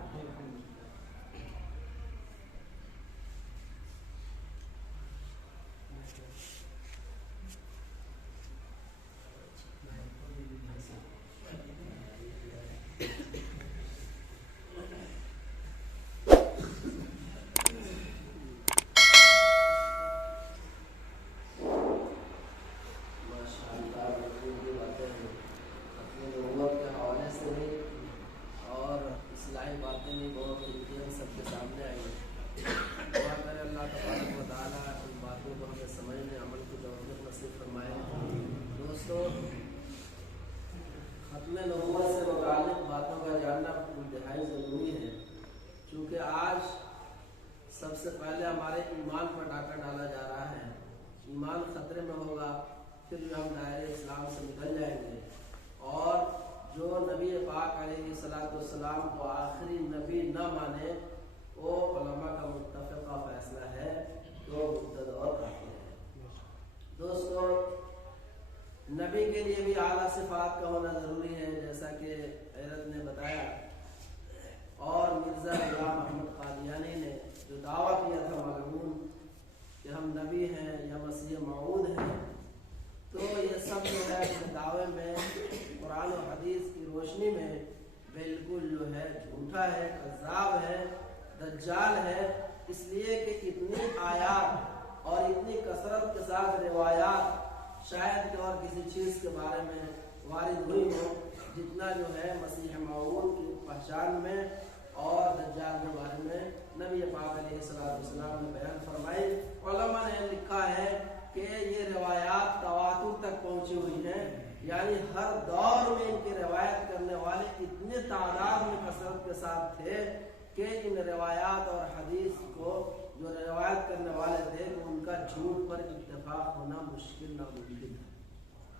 سب سے پہلے ہمارے ایمان پر ڈاکہ ڈالا جا رہا ہے. ایمان خطرے میں ہوگا پھر جو ہم دائرے اسلام سے نکل جائیں گے. اور جو نبی پاک علیہ الصلوۃ والسلام کو آخری نبی نہ مانے وہ علماء کا متفقہ فیصلہ ہے تو مرتد اور کافر ہے. دوستو نبی کے لیے بھی اعلیٰ صفات کا ہونا ضروری ہے جیسا کہ حیرت نے بتایا. اور مرزا غلام احمد قادیانی نے جو دعویٰ کیا تھا ملعون کہ ہم نبی ہیں یا مسیح موعود ہیں, تو یہ سب جو ہے اپنے دعوے میں قرآن و حدیث کی روشنی میں بالکل جو ہے جھوٹا ہے, کذاب ہے, دجال ہے. اس لیے کہ اتنی آیات اور اتنی کثرت کے ساتھ روایات شاید کہ اور کسی چیز کے بارے میں وارد ہوئی ہو جتنا جو ہے مسیح موعود کی پہچان میں اور دجال کے بارے میں نبی پاک علیہ السلام نے بیان فرمائی. علماء نے لکھا ہے کہ یہ روایات تواتر تک پہنچی ہوئی ہیں, یعنی ہر دور میں ان کی روایت کرنے والے اتنے تعداد میں کثرت کے ساتھ تھے کہ ان روایات اور حدیث کو جو روایت کرنے والے تھے ان کا جھوٹ پر اتفاق ہونا مشکل ناممکن ہے.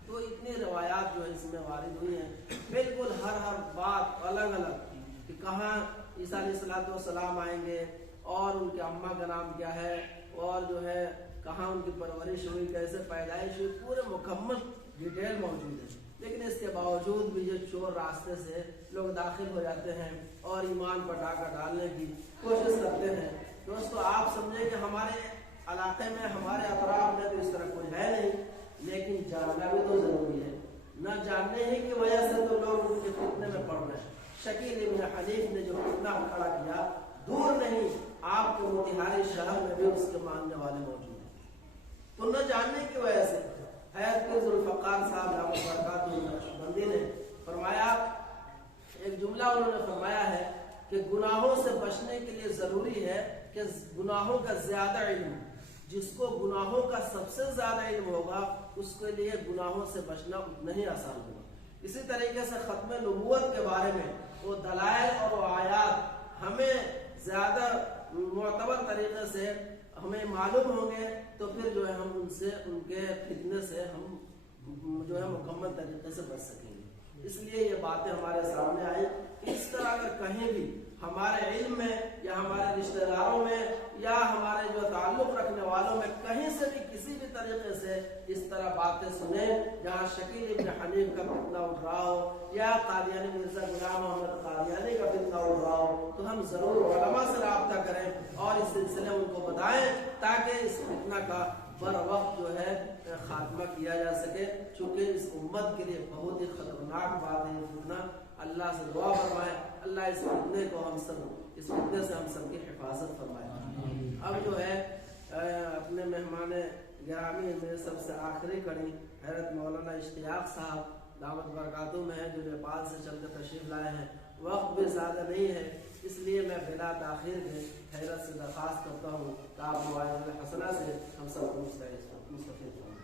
تو اتنی روایات جو ہے اس میں وارد ہوئی ہیں, بالکل ہر بات الگ الگ کہ کہاں عیسیٰ علیہ الصلوۃ والسلام آئیں گے اور ان کے اماں کا نام کیا ہے اور جو ہے کہاں ان کی پرورش ہوئی, کیسے پیدائش ہوئی, پورے مکمل ڈیٹیل موجود ہے. لیکن اس کے باوجود بھی یہ چور راستے سے لوگ داخل ہو جاتے ہیں اور ایمان پر ڈاکہ ڈالنے کی کوشش کرتے ہیں. دوستو آپ سمجھیں کہ ہمارے علاقے میں ہمارے اطراف میں تو اس طرح کوئی ہے نہیں, لیکن جاننا بھی تو ضروری ہے. نہ جاننے ہی کی وجہ سے تو لوگ ان کے فتنے میں پڑ رہے ہیں. شکیل ابن حنیف نے جو فتنہ کھڑا کیا, دور نہیں آپ کے موتیہاری شہر میں بھی اس کے ماننے والے موجود ہیں. تو نہ جاننے کی وجہ سے حیرت ذوالفقار صاحب رحمۃ اللہ برکاتہ نقشبندی نے فرمایا, ایک جملہ انہوں نے فرمایا ہے کہ گناہوں سے بچنے کے لیے ضروری ہے کہ گناہوں کا زیادہ علم, جس کو گناہوں کا سب سے زیادہ علم ہوگا اس کے لیے گناہوں سے بچنا اتنا ہی آسان ہوگا. اسی طریقے سے ختم نبوت کے بارے میں وہ دلائل اور وہ آیات ہمیں زیادہ معتبر طریقے سے ہمیں معلوم ہوں گے تو پھر جو ہے ہم ان سے ان کے فتنے سے ہم جو ہے مکمل طریقے سے بچ سکیں گے. اس لیے یہ باتیں ہمارے سامنے آئی. اس طرح اگر کہیں بھی ہمارے علم میں یا ہمارے رشتہ داروں میں یا ہمارے جو تعلق رکھنے والوں میں کہیں سے بھی کسی بھی طریقے سے اس طرح باتیں سنیں جہاں شکیل ابن حنیف کا فتنہ اٹھ رہا ہو یا قادیانی مرزا غلام احمد قادیانی کا فتنہ اٹھ رہا ہو تو ہم ضرور علماء سے رابطہ کریں اور اس سلسلے ان کو بتائیں تاکہ اس فتنہ کا بر وقت جو ہے خاتمہ کیا جا سکے, چونکہ اس امت کے لیے بہت ہی خطرناک بات ہے یہ فتنہ. اللہ سے دعا فرمائے اللہ اس فتنے کو ہم سب اس فتنے سے ہم سب کی حفاظت فرمائے. اب جو ہے اپنے مہمان گرامی میں سب سے آخری کڑی حضرت مولانا اشتیاق صاحب دعوت برکاتوں میں ہے جو نیپال سے چل کر تشریف لائے ہیں. وقت بھی زیادہ نہیں ہے، اس لیے میں بلا تاخیر کے حیرت سے درخواست کرتا ہوں کہ آپ موعظۃ الحسنہ سے ہم سب کو مستفید ہوں۔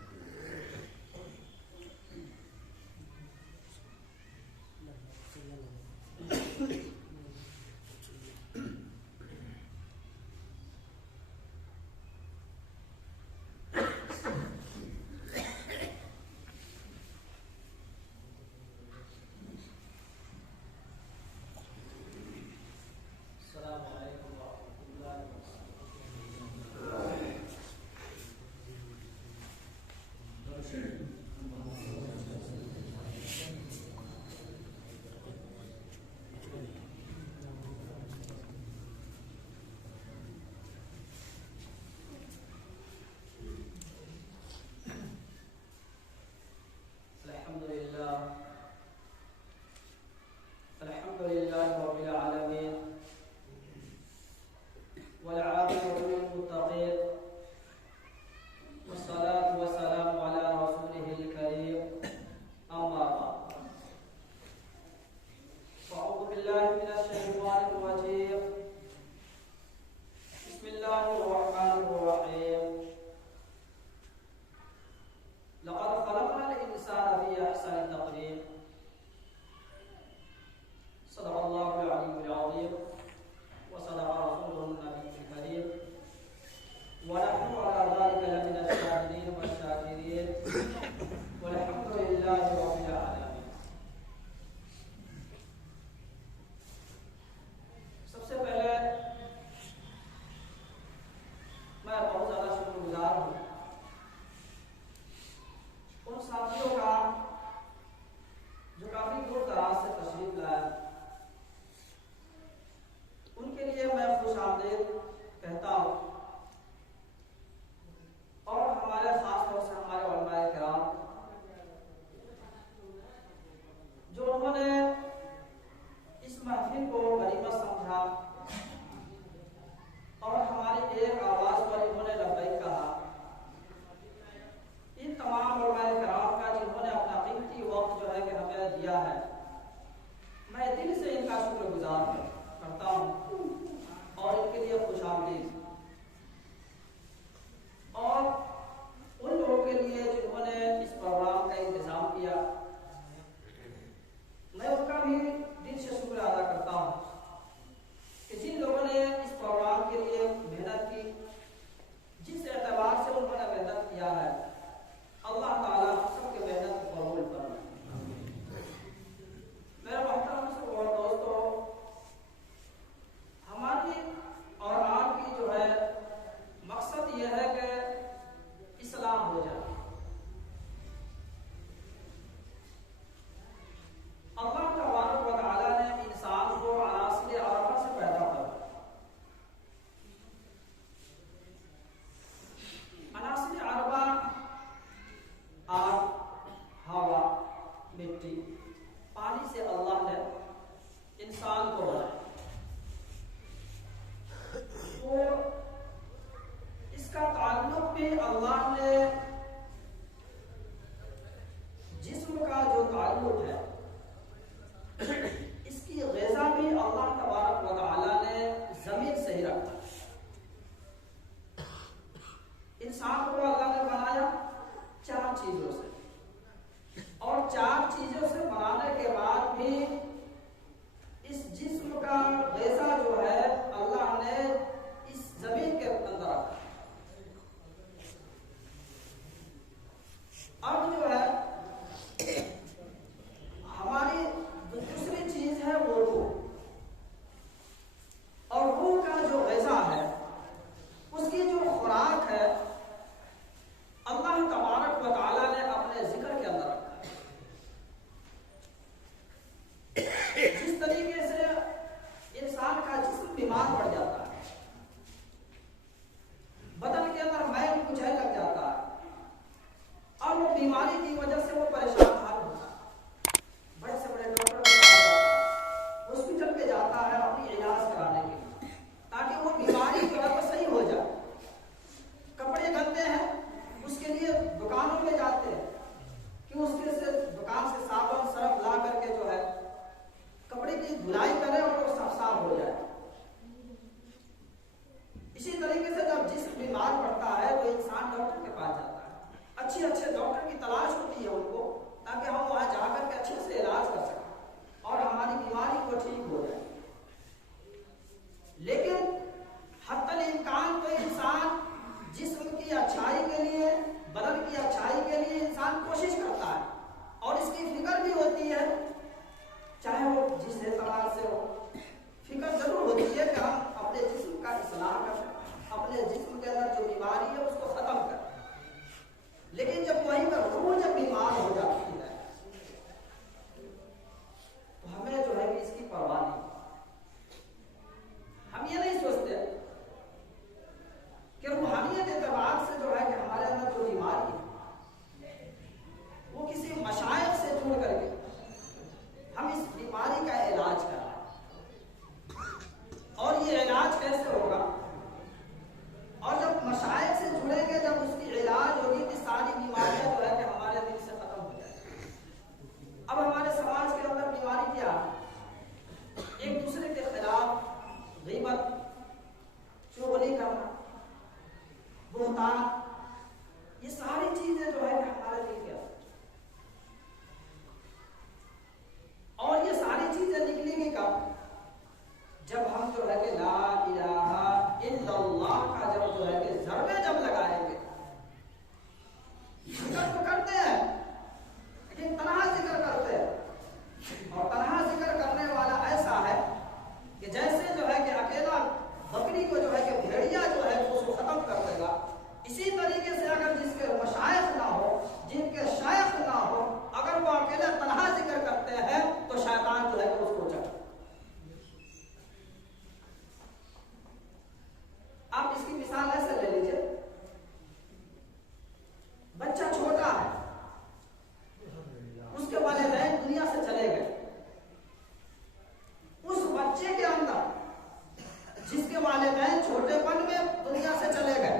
کے والدین چھوٹے پن میں دنیا سے چلے گئے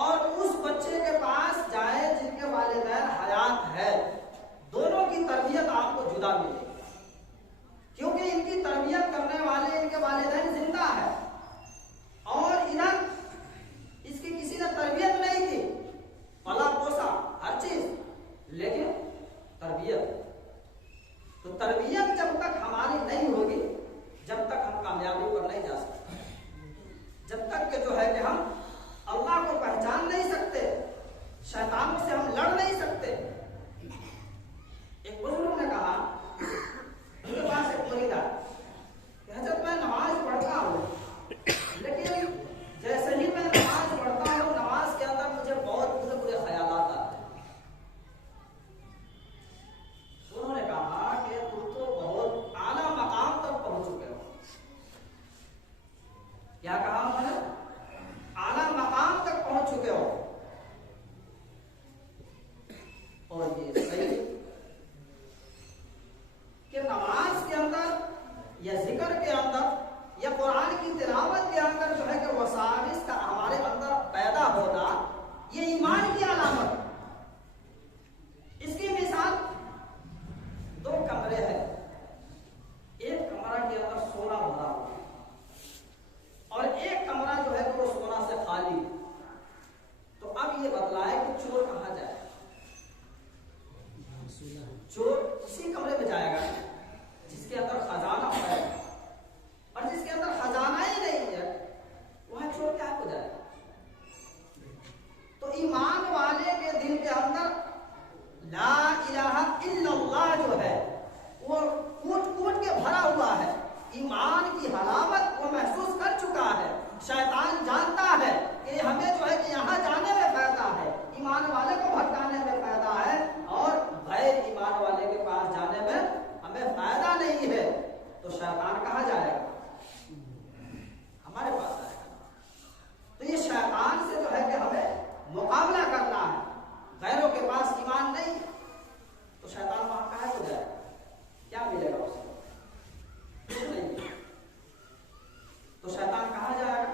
اور اس بچے کے پاس جائے جن کے والدین حیات ہے، دونوں کی تربیت آپ کو جدا ملے گی، کیونکہ ان کی تربیت کرنے والے ان کے والدین زندہ ہے، اور ادھر اس کی کسی نے تربیت نہیں کی، پلا پوسا ہر چیز، لیکن تربیت، تو تربیت جب تک ہماری نہیں ہوگی، جب تک ہم کامیابی پر نہیں جا سکتے، جب تک کہ جو ہے کہ ہم اللہ کو پہچان نہیں سکتے، شیطانوں سے ہم لڑ نہیں سکتے۔ ایک بزرگ نے کہا، ان کے پاس ایک مرید آیا کہ حضرت میں نماز پڑھتا ہوں، لیکن جیسے ہی میں نماز پڑھتا ہوں، نماز کے اندر مجھے بہت برے برے خیالات آتے ہیں۔ انہوں نے کہا کہ تم تو بہت اعلیٰ مقام تک پہنچ چکے ہو۔ کیا کہا انہوں نے؟ اعلیٰ مقام تک پہنچ چکے ہو، اور یہ صحیح کہ نماز کے اندر یا ذکر کے اندر یا قرآن کی تلاوت کے اندر جو ہے کہ وساوس کا ہمارے اندر پیدا ہونا، یہ ایمان کی علامت ہے۔ اس کی مثال دو کمرے ہیں، ایک کمرہ کے اندر سونا بھرا ہوا ہے اور ایک کمرہ جو ہے کہ وہ سونا سے خالی ہے، تو اب یہ بتلائے کہ چور کہاں جائے؟ چور اسی کمرے میں جائے گا جس کے اندر خزانہ ہے، اور جس کے اندر خزانہ ہی نہیں ہے وہاں چور کیا ہو جائے؟ تو ایمان والے کے دل کے اندر لا الہ الا اللہ جو ہے وہ کوٹ کوٹ کے بھرا ہوا ہے، ایمان کی حلاوت وہ محسوس کر چکا ہے۔ شیطان جانتا ہے کہ ہمیں جو ہے کہ یہاں جانے میں فائدہ ہے، ایمان والے کو بھٹکانے میں فائدہ ہے، اور غیر ایمان والے کے پاس جانے میں ہمیں فائدہ نہیں ہے، تو شیطان کہاں جائے گا؟ ہمارے پاس آئے گا۔ تو یہ شیطان سے جو ہے کہ ہمیں مقابلہ کرنا ہے، غیروں کے پاس ایمان نہیں، تو شیطان وہاں کہاں کو جائے گا؟ کیا ملے گا اسے؟ کچھ نہیں ملے گا۔ تو شیطان کہاں جائے گا؟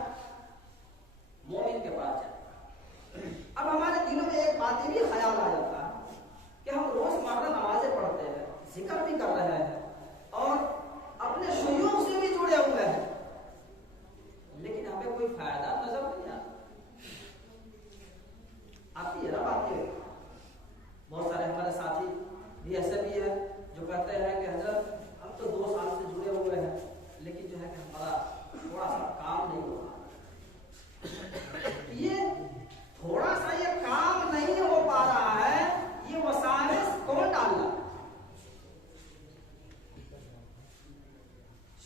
مومن کے پاس جائے گا۔ اب ہمارے دلوں میں ایک بات یہ بھی خیال آ جاتا ہے کہ ہم روز مرہ نمازیں پڑھتے ہیں، ذکر بھی کر رہے ہیں اور اپنے شیوخ سے بھی جڑے ہوئے ہیں، لیکن ہمیں کوئی فائدہ نظر نہیں آتا۔ آتی ہے نا بات یہ، بہت سارے ہمارے ساتھی بھی ایسے بھی ہے جو کہتے ہیں کہ حضرت ہم تو 2 سال سے جڑے ہوئے ہیں، لیکن جو ہے کہ ہمارا تھوڑا سا کام نہیں ہو رہا۔ یہ تھوڑا سا یہ کام نہیں ہو پا رہا ہے، یہ وساوس کون ڈال رہا ہے؟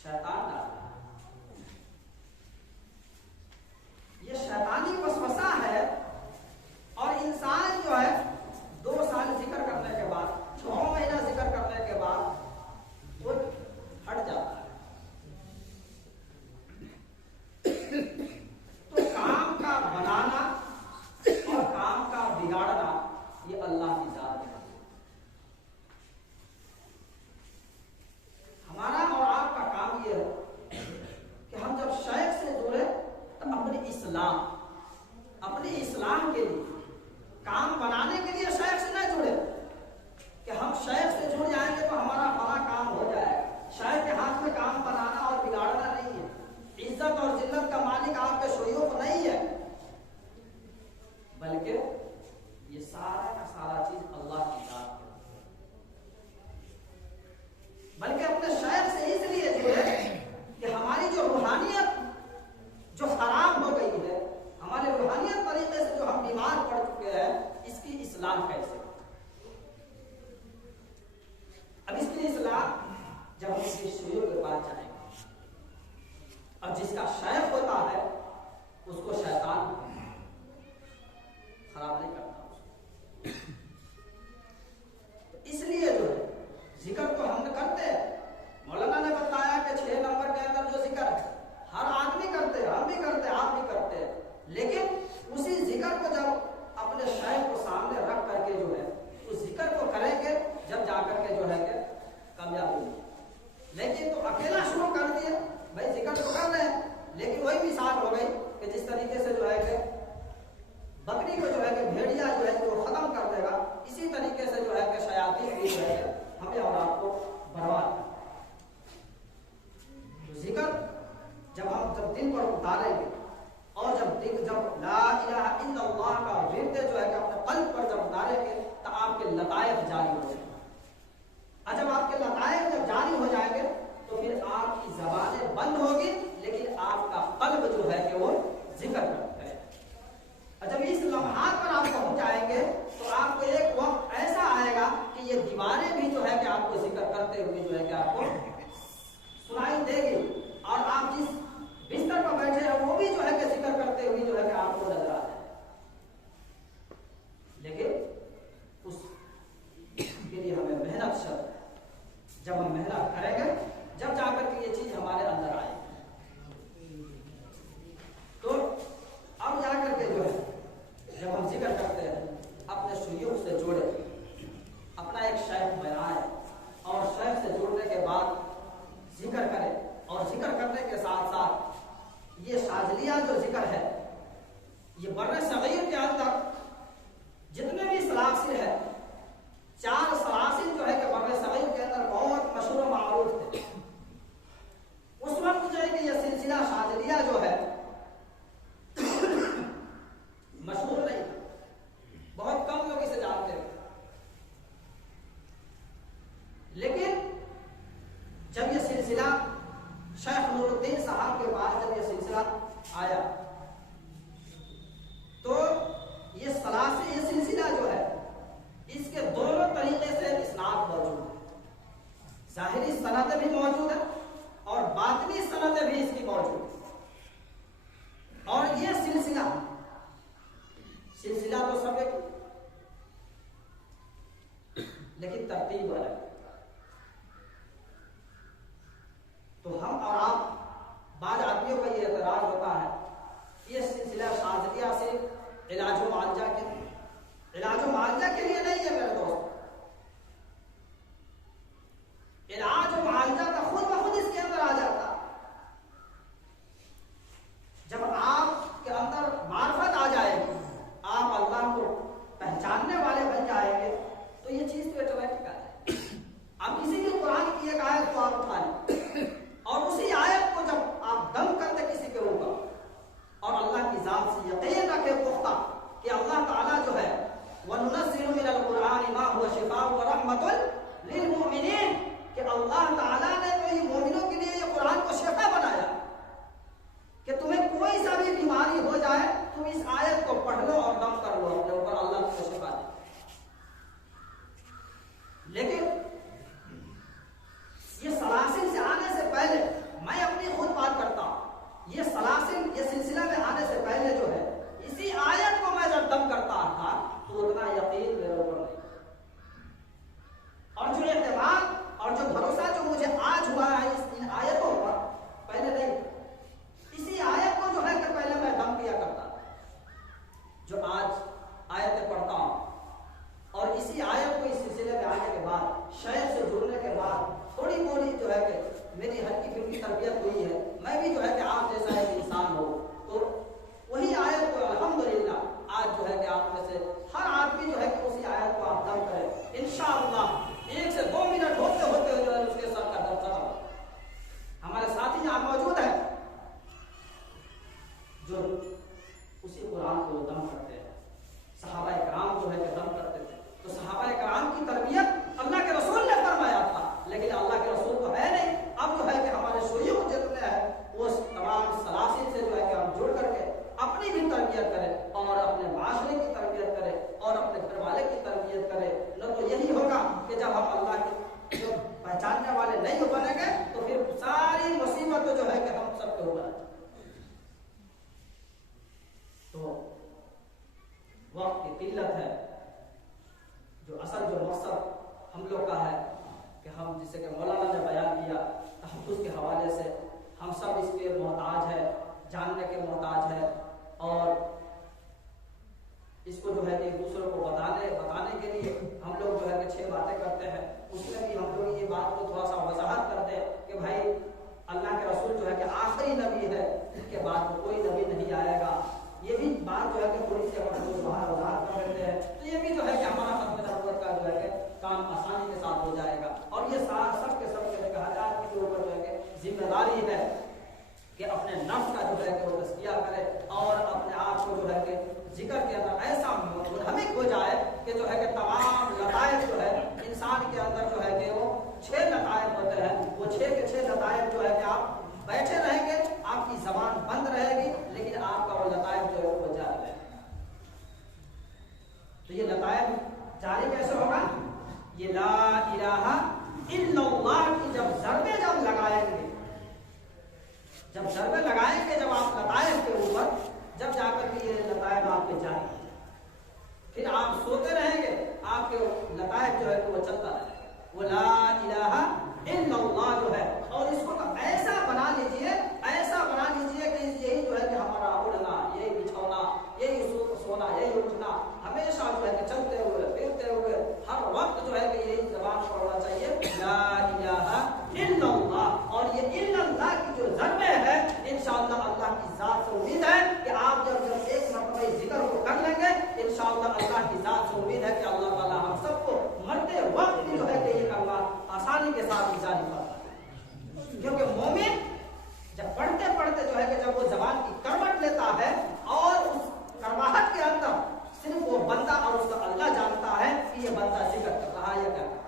شیطان ڈال رہا ہے۔ یہ شیطانی وسوسہ ہے، اور انسان جو ہے 2 سال ذکر کرنے کے بعد، 6 مہینہ ذکر کرنے کے بعد وہ ہٹ جاتا ہے۔ تو کام کا بنانا اور کام کا بگاڑنا یہ اللہ کی ذات ہے۔ ہمارا اور آپ کا کام یہ ہے کہ ہم جب شیخ سے جڑے تو اپنی اصلاح کے لیے، کام بنانے کے لیے شیخ سے نہ جڑے کہ ہم شیخ سے جڑ جائیں گے تو ہمارا بڑا کام ہو جائے گا۔ شیخ کے ہاتھ میں کام بنانا اور بگاڑنا نہیں ہے، عزت اور ذلت کا مالک آپ کے شیوخ نہیں ہے، بلکہ یہ سارا کا سارا چیز اللہ کی ذات ہے۔ بلکہ اپنے شیخ سے اس لیے جڑے کہ ہماری جو روحانیت جو خراب ہو گئی ہے، ہمارے روحانیت طریقے سے جو ہم بیمار پڑ چکے ہیں، اس کی اصلاح کیسے؟ اب اس کی اصلاح جب ہم کسی شیخ کے پاس جائیں گے، اب جس کا شیخ ہوتا ہے اس کو شیطان خراب نہیں کرتا، تو اس لیے جو ہے ذکر تو ہم کرتے ہیں۔ مولانا نے بتایا کہ 6 نمبر کے اندر جو ذکر ہے ہر آدمی کرتے ہیں، ہم بھی کرتے ہیں، آپ بھی کرتے ہیں، لیکن اسی ذکر کو جب اپنے شیخ کو سامنے رکھ کر کے جو ہے اس ذکر کو کریں گے، جب جا کر کے جو ہے کہ کامیاب ہوگی۔ لیکن تو اکیلا شروع کر دیا، بھائی ذکر تو کر رہے ہیں لیکن وہی اتاریں گے اور جب لا الہ الا اللہ کا ورد جو ہے کہ اپنے قلب پر جب اتاریں گے تو آپ کے لطائف جاری ہو جائیں گے. اور جب آپ کے لطائف جب جاری ہو جائیں گے تو پھر آپ کی زبانیں بند ہوگی لیکن آپ کا قلب جو ہے کہ وہ ذکر کرتا ہے. اور جب اس لمحات پر آپ پہنچ جائیں گے تو آپ کو ایک وقت ایسا آئے گا کہ یہ دیواریں بھی جو ہے کہ آپ کو ذکر کرتے ہوئے جو ہے کہ آپ کو سنائی دے گی اور آپ جس بستر پر بیٹھے ہیں وہ بھی جو ہے کہ ذکر کرتے ہوئے جو ہے کہ آپ کو نظر آ جائے. لیکن اس کے لیے ہمیں محنت شرط ہے. جب ہم محنت کریں گے جب جا کر کے یہ چیز ہمارے اندر آئے تو اب جا کر کے جو ہے جب ہم ذکر کرتے ہیں اپنے شیوخ سے جوڑے, اپنا ایک شیخ بنائے اور شیخ سے جڑنے کے بعد ذکر کرے اور ذکر کرنے کے ساتھ ساتھ یہ شاذلیہ جو ذکر ہے یہ بر صغیر کے اندر جتنے بھی سلاسل ہے 4 سلاسل جو ہے کہ بر صغیر کے اندر بہت مشہور و معروف تھے. اس وقت جو ہے کہ یہ سلسلہ شاذلیہ جو ہے مشہور نہیں, بہت کم لوگ اسے جانتے ہیں. لیکن جب یہ سلسلہ شیخ نور الدین صاحب کے پاس جب یہ سلسلہ آیا تو یہ سلسلہ جو ہے اس کے دونوں طریقے سے اسناد موجود ہے. ظاہری سند بھی موجود ہے اور باطنی سند بھی اس کی موجود ہے. اور یہ سلسلہ تو سب ایک لیکن ترتیب ہے. تو ہم اور آپ بعض آدمیوں کا یہ اعتراض ہوتا ہے یہ سلسلہ شاذلیہ صرف علاج و معالجہ کے لیے نہیں ہے میرے دوست. علاج و معالجہ کا خود بخود اس کے اندر آ جاتا. جب آپ کے اندر معرفت آ جائے گی, آپ اللہ کو پہچاننے والے بن جائیں گے تو یہ چیز تو آٹومیٹک آ جائے گی. آپ کسی بھی قرآن کی ایک آیت کو آپ اٹھا لیں اور اسی آیت کو جب آپ دم کرتے کسی کے اوپر اور اللہ کی ذات سے یقین رکھے پختہ کہ اللہ تعالیٰ جو ہے وَنُنَزِّلُ مِنَ الْقُرْآنِ مَا هُوَ شِفَاءٌ وَرَحْمَةٌ لِلْمُؤْمِنِينَ کہ اللہ تعالیٰ نے تو یہ مومنوں کے لیے یہ قرآن کو شفا بنایا کہ تمہیں کوئی سا بھی بیماری ہو جائے تم اس آیت کو پڑھ لو اور دم کر لو اپنے اوپر, اللہ کو شفا دے. لیکن یہ سلاسل سے آنے سے پہلے میں اپنی خود بات کرتا ہوں, یہ سلاسل یہ سلسلہ میں آنے سے پہلے جو ہے اسی آیت کو میں جب دم کرتا تھا تو اتنا یقین میرے اوپر نہیں, اور جو اعتماد اور جو بھروسہ جو مجھے آج ہوا ہے ان آیتوں پر پہلے نہیں. اسی آیت کو جو ہے کہ پہلے میں دم کیا کرتا تھا جو آج آیتیں پڑھتا ہوں, اور اسی آیت کو اس سلسلے میں آنے کے بعد شیخ سے جڑنے کے بعد تھوڑی موڑی جو ہے کہ میری ہلکی پھلکی تربیت ہوئی ہے, میں بھی جو ہے کہ آپ جیسا ایک انسان ہو تو وہی آیت کو الحمدللہ آج جو ہے کہ آپ میں سے ہر آدمی جو ہے کہ اسی آیت کو آپ دم کریں انشاءاللہ 1 سے 2 منٹ ہوتے ہوتے جو ہے اس کے سر کا درد ختم. ہمارے ساتھی یہاں موجود ہیں جو اسی قرآن کو دم کرتے ہیں. صحابہ کرام جو ہے کہ دم کرتے تھے تو صحابہ کرام کی تربیت اللہ کے رسول نے فرمایا تھا, لیکن اللہ کے رسول تو ہے نہیں. اب جو ہے کہ ہمارے شیوخ جتنے ہیں وہ تمام سلاسل سے جو ہے کہ ہم جڑ کر کے اپنی بھی تربیت کریں اور اپنے معاشرے کی تربیت کریں اور اپنے گھر والے کی تربیت کریں. نہ تو یہی ہوگا کہ جب ہم اللہ کے جو پہچاننے والے نہیں بنیں گے تو پھر ساری مصیبت جو ہے کہ ہم سب کے اوپر. تو وقت کی قلت ہے, جو اصل جو مقصد ہم لوگ کا ہے کہ ہم جسے کہ مولانا نے بیان کیا تحفظ کے حوالے سے ہم سب اس کے محتاج ہے, جاننے کے محتاج ہے, اور اس کو جو ہے کہ ایک دوسرے کو بتانے کے لیے ہم لوگ جو ہے کہ 6 باتیں کرتے ہیں. اس میں بھی ہم لوگ یہ بات کو تھوڑا سا وضاحت کرتے ہیں کہ بھائی اللہ کے رسول جو ہے کہ آخری نبی ہے, اس کے بعد کوئی نبی نہیں آئے گا. یہ بھی بات جو ہے کہ تھوڑی سی ہم باہر وضاحت کر دیتے ہیں تو یہ بھی جو ہے کہ ہمارا ختم نبوت کا جو ہے کہ کام آسانی کے ساتھ ہو جائے گا. اور یہ سب کے حالات کے اوپر جو ہے کہ ذمہ داری ہے کہ اپنے نفس کا جو ہے کہ وہ تزکیہ کرے اور اپنے آپ کو جو ہے کہ ذکر کے اندر ایسا منہمک ہو جائے کہ جو ہے کہ تمام لطائف جو ہے انسان کے اندر جو ہے کہ وہ 6 لطائف ہوتے ہیں، وہ 6 کے 6 لطائف جو ہے کہ آپ بیٹھے رہیں گے، آپ کی زبان بند رہے گی لیکن آپ کا وہ لطائف جو ہے وہ جاری رہے گا۔ تو یہ لطائف جاری کیسے ہوگا؟ یہ لا الہ الا اللہ کی جب ضربے لگائیں گے، جب ضربے لگائیں گے جب آپ لطائف کے اوپر، جب جا کر کے یہ لطائف آپ کے جاری ہیں، پھر آپ سوتے رہیں گے، آپ کے لطائف جو ہے کہ وہ چلتا رہے گا۔ وہ لا الہ الا اللہ جو ہے، اور اس کو ایسا بنا لیجئے کہ یہی جو ہے کہ ہمارا اڑنا، یہی بچھونا، یہی سونا، یہی اٹھنا، ہمیشہ جو ہے کہ چلتے ہوئے پھرتے ہوئے ہر وقت جو ہے کہ یہی زبان پڑھنا چاہیے، لا الہ الا اللہ۔ اور یہ الا اللہ کی جو ضربے ہے انشاءاللہ اللہ کی ذات سے امید ہے کہ آپ جب ایک مرتبہ ذکر کو کر لیں گے انشاءاللہ اللہ کی ذات سے امید ہے کہ اللہ تعالی ہم سب کو مرتے وقت بھی جو ہے کہ یہ کرنا آسانی کے ساتھ جاری کرتا ہے، کیونکہ مومن جب پڑھتے پڑھتے جو ہے کہ جب وہ زبان کی کروٹ لیتا ہے اور اس کرواہٹ کے اندر صرف وہ بندہ اور اس کا اللہ جانتا ہے کہ یہ بندہ ذکر کر رہا ہے یا کیا کر رہا ہے،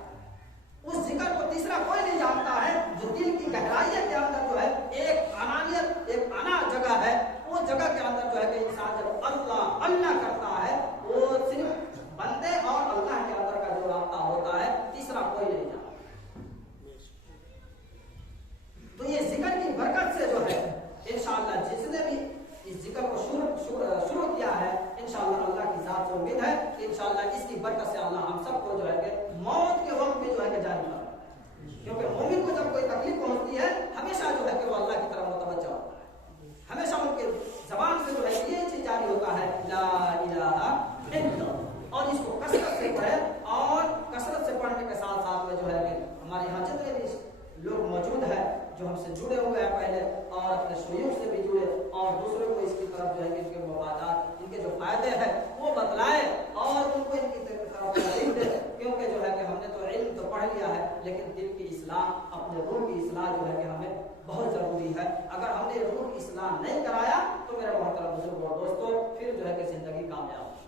اس ذکر کو تیسرا کوئی نہیں جانتا ہے۔ جو دل کی گہرائی کے اندر جو ہے ایک انانیت، ایک انا جگہ ہے، وہ جگہ کے اندر جو ہے کہ انسان جب اللہ اللہ کرتا ہے وہ صرف بندے اور اللہ کے اندر کا جو رابطہ ہوتا ہے، تیسرا کوئی نہیں جانتا۔ تو یہ ذکر کی برکت سے جو ہے انشاءاللہ جس نے بھی اس ذکر کو شروع کیا ہے انشاءاللہ اللہ کی ذات سے امید ہے کہ انشاءاللہ اس کی برکت سے اللہ ہم سب کو جو ہے کہ موت کے وقت میں جو ہے کہ جاری کرے، کیونکہ مومن کو جب کوئی تکلیف پہنچتی ہے ہمیشہ جو ہے کہ وہ اللہ کی طرف متوجہ ہوتا ہے، ہمیشہ ان کے زبان سے جو ہے یہ چیز جاری ہوتا ہے لا الہ الا اللہ، اور اس کو کثرت سے پڑھے، اور کثرت سے پڑھنے کے ساتھ ساتھ میں جو ہے کہ ہمارے یہاں جتنے بھی لوگ موجود ہیں جو ہم سے جڑے ہوئے ہیں پہلے اور اپنے شیوخ سے بھی جڑے، اور دوسرے کو اس کی طرف جو ہے کہ ان کے مفادات، ان کے جو فائدے ہیں وہ بتلائے اور ان کو ان کی طرف تعلیم دے، کیونکہ جو ہے کہ ہم نے تو علم تو پڑھ لیا ہے لیکن دل کی اصلاح، اپنے روح کی اصلاح جو ہے کہ ہمیں بہت ضروری ہے۔ اگر ہم نے روح کی اصلاح نہیں کرایا تو میرے محترم بزرگوں اور دوستوں پھر جو ہے کہ زندگی کامیاب ہے۔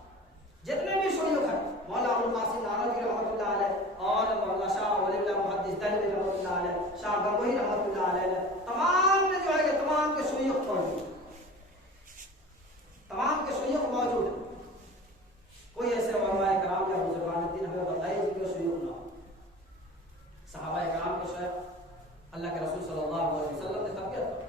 جتنے بھی شیوخ ہیں مولانا ابوالقاسم نانوتوی رحمۃ اللہ علیہ اور مولانا شاہ ولی اللہ محدث دہلوی رحمۃ اللہ علیہ، شاہ گنگوہی رحمۃ اللہ علیہ، تمام نے جو ہے کہ تمام کے شیوخ موجود ہیں، تمام کے شیوخ موجود ہیں، کوئی ایسے علماء کرام یا بزرگان دین ہمیں بتائیے جن کے شیوخ نہ ہو۔ صحابہ کرام کے شیخ اللہ کے رسول صلی اللہ علیہ وسلم نے تربیت کی،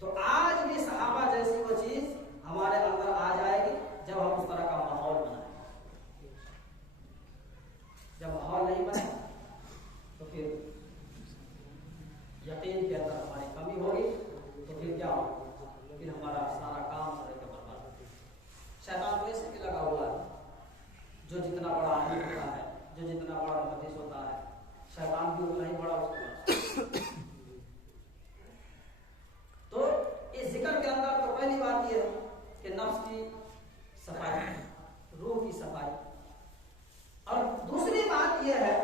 تو آج بھی صحابہ جیسی وہ چیز ہمارے اندر آ جائے گی جب ہم اس طرح کا ماحول بنائیں۔ جب ماحول نہیں بنے تو پھر یقین کے اندر ہماری کمی ہوگی، تو پھر کیا ہوگا؟ پھر ہمارا سارا کام برباد ہوگا۔ شیطان تو ایسے کہ لگا ہوا ہے، جو جتنا بڑا عالم ہوتا ہے، جو جتنا بڑا محدث ہوتا ہے، شیطان بھی اتنا ہی بڑا اس کو۔ تو اس ذکر کے اندر تو پہلی بات یہ ہے کہ نفس کی صفائی، روح کی صفائی، اور دوسری بات یہ ہے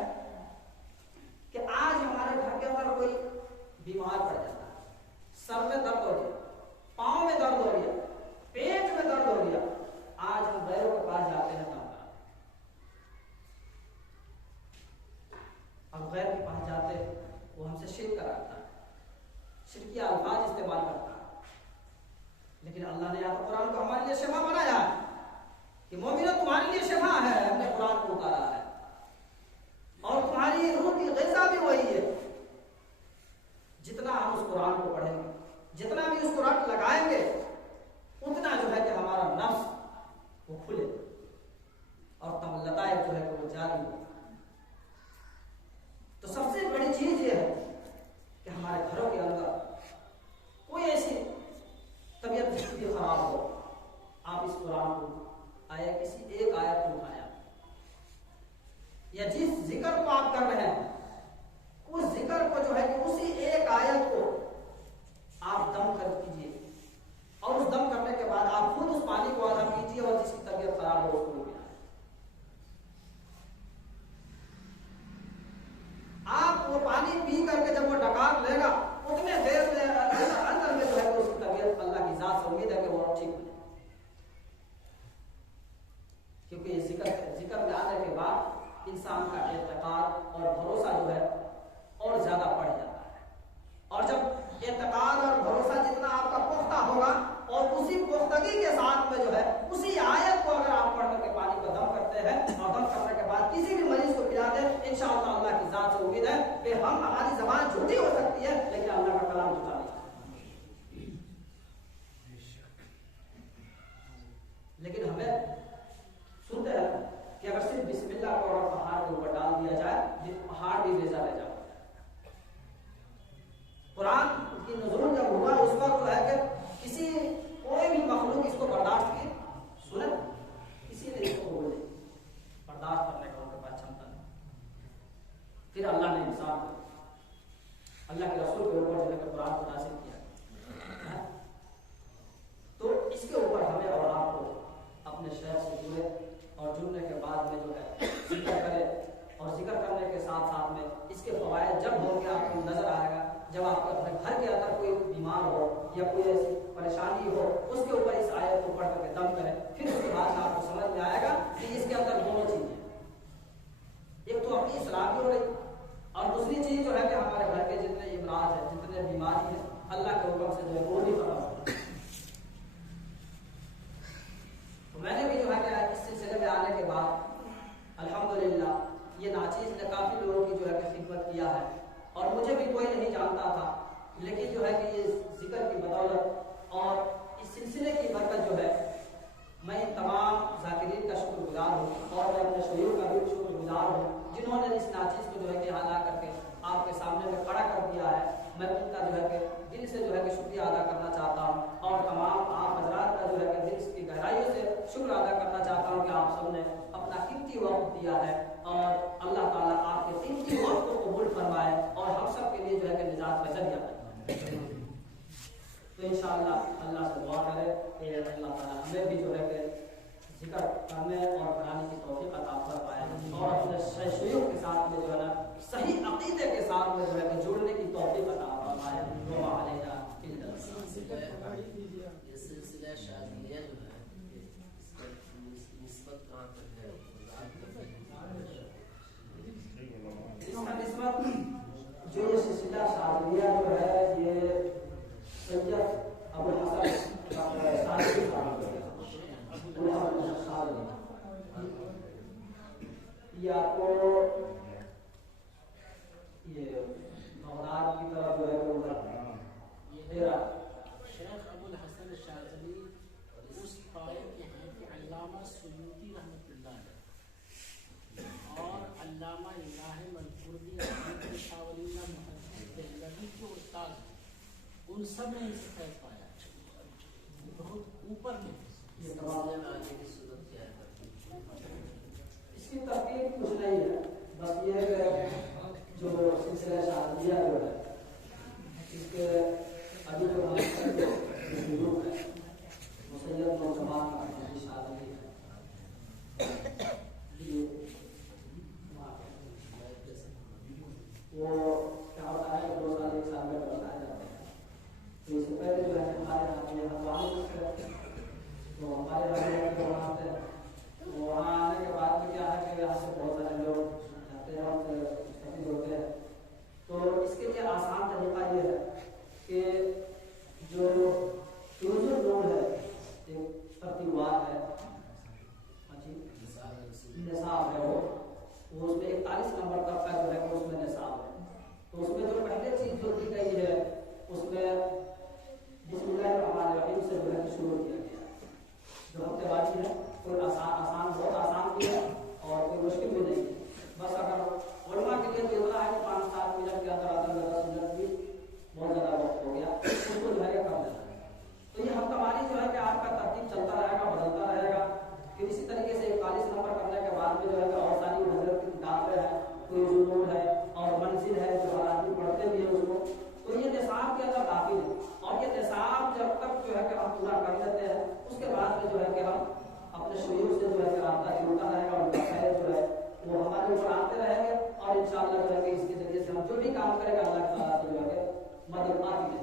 کہ آج ہمارے گھر کے اندر کوئی بیمار پڑ جاتا ہے، سر میں درد ہو گیا، پاؤں میں درد ہو گیا، پیٹ میں درد ہو گیا، آج ہم غیروں کے پاس جاتے ہیں کام کرنے، اب غیر کے پاس جاتے وہ ہم سے شرک کراتا ہے، شرکی الفاظ استعمال کرتا ہے، لیکن اللہ نے یہاں قرآن کو ہمارے لیے شفا بنایا ہے کہ مومنو تمہارے لیے شفا ہے، ہم نے قرآن کو اتارا ہے، اور تمہاری روح کی غذا بھی وہی ہے۔ جتنا ہم اس قرآن کو پڑھیں گے، جتنا بھی اس کو رٹ لگائیں گے، اتنا جو ہے کہ ہمارا نفس وہ کھلے اور تم لطائف جو ہے کہ وہ جاری ہو۔ تو سب سے بڑی چیز یہ ہے کہ ہمارے گھروں کے اندر کوئی ایسی طبیعت جس کی خراب ہو، آپ اس قرآن کو آیا کسی ایک آیت کو اٹھایا، یا جس ذکر کو آپ کر رہے ہیں اس ذکر کو جو ہے کہ اسی ایک آیت کو آپ دم کر کیجیے، اور اس دم کرنے کے بعد آپ خود اس پانی کو آدھا پیجیے، اور جس کی طبیعت خراب ہو اس کو بھی پلائیں۔ آپ وہ پانی پی کر کے جب وہ ڈکار لے گا اتنے دیر میں سے امید ہے کہ وہ ٹھیک ہو جائے، کیونکہ یہ ذکر میں آنے کے بعد انسان کا اعتقاد اور بھروسہ جو ہے اور زیادہ بڑھ جاتا ہے، اور جب اعتقاد اور بھروسہ جتنا آپ کا پختہ ہوگا اور اسی پختگی کے ساتھ میں جو ہے اسی آیت کو اگر آپ پڑھ کر کے پانی کو دم کرتے ہیں اور دم کرنے کے بعد کسی بھی مریض کو پلا دیں، انشاءاللہ اللہ کی ذات سے امید ہے کہ ہماری زبان جھوٹی ہو سکتی ہے لیکن اللہ کا کلام جھوٹا نہیں، لیکن ہمیں سنتے ہیں کہ اگر صرف بسم اللہ کو اگر پہاڑ کے اوپر ڈال دیا جائے پہاڑ بھی ریزہ رہ جائے۔ قرآن کی نزول جب ہوا اس وقت تو ہے کہ کسی کوئی بھی مخلوق اس کو برداشت کی سنے کسی نے اس کو بول نہیں برداشت کرنے کا ان کے پاس چھمتا نہیں، پھر اللہ نے انسان کو اللہ کے رسول کے اوپر جو ہے کہ قرآن کو نازل کیا، تو اس کے اوپر ہمیں اور آپ کو اپنے شہر سے جڑے اور جڑنے کے بعد میں جو ہے ذکر کرے، اور ذکر کرنے کے ساتھ ساتھ میں اس کے فوائد جب ہوں گے آپ کو نظر آئے گا، جب آپ اپنے گھر کے اندر کوئی بیمار ہو یا کوئی ایسی پریشانی ہو اس کے اوپر اس آیت کو پڑھ کر کے دم کریں، پھر اس کے بعد آپ کو سمجھ میں آئے گا کہ اس کے اندر دونوں چیزیں، ایک تو اپنی اصلاح بھی ہو رہی اور دوسری چیز جو ہے کہ ہمارے گھر کے جتنے امراض ہیں جتنے بیماری ہیں اللہ کے حکم سے جو ہے وہ بھی ختم ہو۔ تو میں نے بھی جو ہے کہ اس سلسلے میں آنے کے بعد الحمدللہ یہ ناچیز نے کافی لوگوں کی جو ہے کہ خدمت کیا ہے، اور مجھے بھی کوئی نہیں جانتا تھا، لیکن جو ہے کہ یہ ذکر کی بدولت اور اس سلسلے کی برکت جو ہے میں ان تمام ذاکرین کا شکر گزار ہوں، اور میں اپنے شریف کا بھی شکر گزار ہوں جنہوں نے اس ناچیز کو جو ہے کہ یہاں لا کر کے آپ کے سامنے میں کھڑا کر دیا ہے۔ میں ان کا جو ہے کہ دل سے جو ہے کہ شکریہ ادا کرنا چاہتا ہوں، اور تمام آپ حضرات کا جو ہے کہ دل کی گہرائیوں سے شکر ادا کرنا چاہتا ہوں کہ آپ سب نے اپنا قیمتی وقت دیا ہے، اور اللہ تعالیٰ آپ کے قیمتی وقت کو قبول فرمائے اور ہم سب کے لیے جو ہے کہ نجات کا ذریعہ بنے۔ تو انشاءاللہ اللہ سے دعا کرے کہ اللہ تعالیٰ ہمیں بھی جو ہے کہ ذکر کرنے اور بنانے کی توفیق عطا فرمائے، اور اپنے شیوخ کے ساتھ میں جو ہے نا صحیح عقیدے کے ساتھ میں جو ہے کہ جڑنے کی توفیق عطا فرمائے۔ دعا علینا یہ سلسلہ شاذلیہ جو ہے اس کا نسبت کہاں تک ہے؟ اس کا نسبت جو یہ سلسلہ شاذلیہ جو ہے یہ سید ابو الحسن شاذلی صاحب یہ آپ کو یہ بغداد کی طرف جو ہے شیخ ابو الحسن شاذلی اس قائل کے ہیں کہ علامہ سیوطی رحمۃ اللہ علیہ اور علامہ ابراہیم القرطبی شاہ ولی اللہ محدث دہلوی کے استاد ان سب نے اسے فیض پایا، بہت اوپر میں اس سلسلے میں آنے کی صورت کیا ہے؟ اس کی ترتیب کچھ نہیں ہے، بس یہ ہے کہ جو سلسلہ شاذلیہ جو ہے اس کے ابھی جو مسلک ہے مسید نوجوان کا شاذلی ہے، وہ کیا ہوتا ہے 2 سال 1 سال میں بتایا جاتا ہے۔ تو اس سے پہلے جو ہے ہمارے ہاتھ میں ہم تو ہمارے ہاتھ میں وہاں آتے ہیں، وہاں آنے کے بعد میں کیا ہے کہ یہاں سے بہت سارے لوگ جاتے ہیں اور مستفید ہوتے ہیں۔ تو اس کے لیے آسان طریقہ یہ ہے کہ جو فیوزر روڈ ہے ایک ترتیبات ہے نصاب ہے، وہ اس میں 41 نمبر تک کا جو ہے اس میں نصاب ہے، تو اس میں جو پہلے چیز جو دی گئی ہے اس میں بسم اللہ الرحمن الرحیم سے جو ہے شروع کیا گیا، جو ہفتے والی ہے کوئی آسان بہت آسان بھی ہے اور کوئی مشکل بھی نہیں ہے، بس اگر علماء کے لیے تو اتنا ہے کہ 5-7 منٹ کے اندر 10 منٹ بھی بہت زیادہ وقت ہو گیا، اس کو جو ہے کم دینا ہے۔ تو یہ ہفتہ والی جو ہے کہ آپ کا ترتیب چلتا رہے گا، بدلتا رہے گا، پھر اسی طریقے سے 41 نمبر کرنے کے بعد میں جو ہے کہ اور ساری حضرت کی کتابیں ہیں، کوئی ضرور ہے اور منزل ہے جو ہر آدمی پڑھتے بھی ہے اس کو، تو یہ نصاب کے اندر داخل ہے، اور یہ نصاب جب تک جو ہے کہ ہم پورا کر لیتے ہیں اس کے بعد میں جو ہے کہ ہم اپنے شیوخ سے جو ہے کہ رابطہ جڑتا رہے گا، ان کا خیر جو ہے وہ ہمارے اوپر آتے رہیں گے، اور انشاءاللہ جو ہے کہ اس کے ذریعے سے ہم جو بھی کام کرے گا اللہ تعالیٰ سے جو ہے کہ مدد آتی ہے۔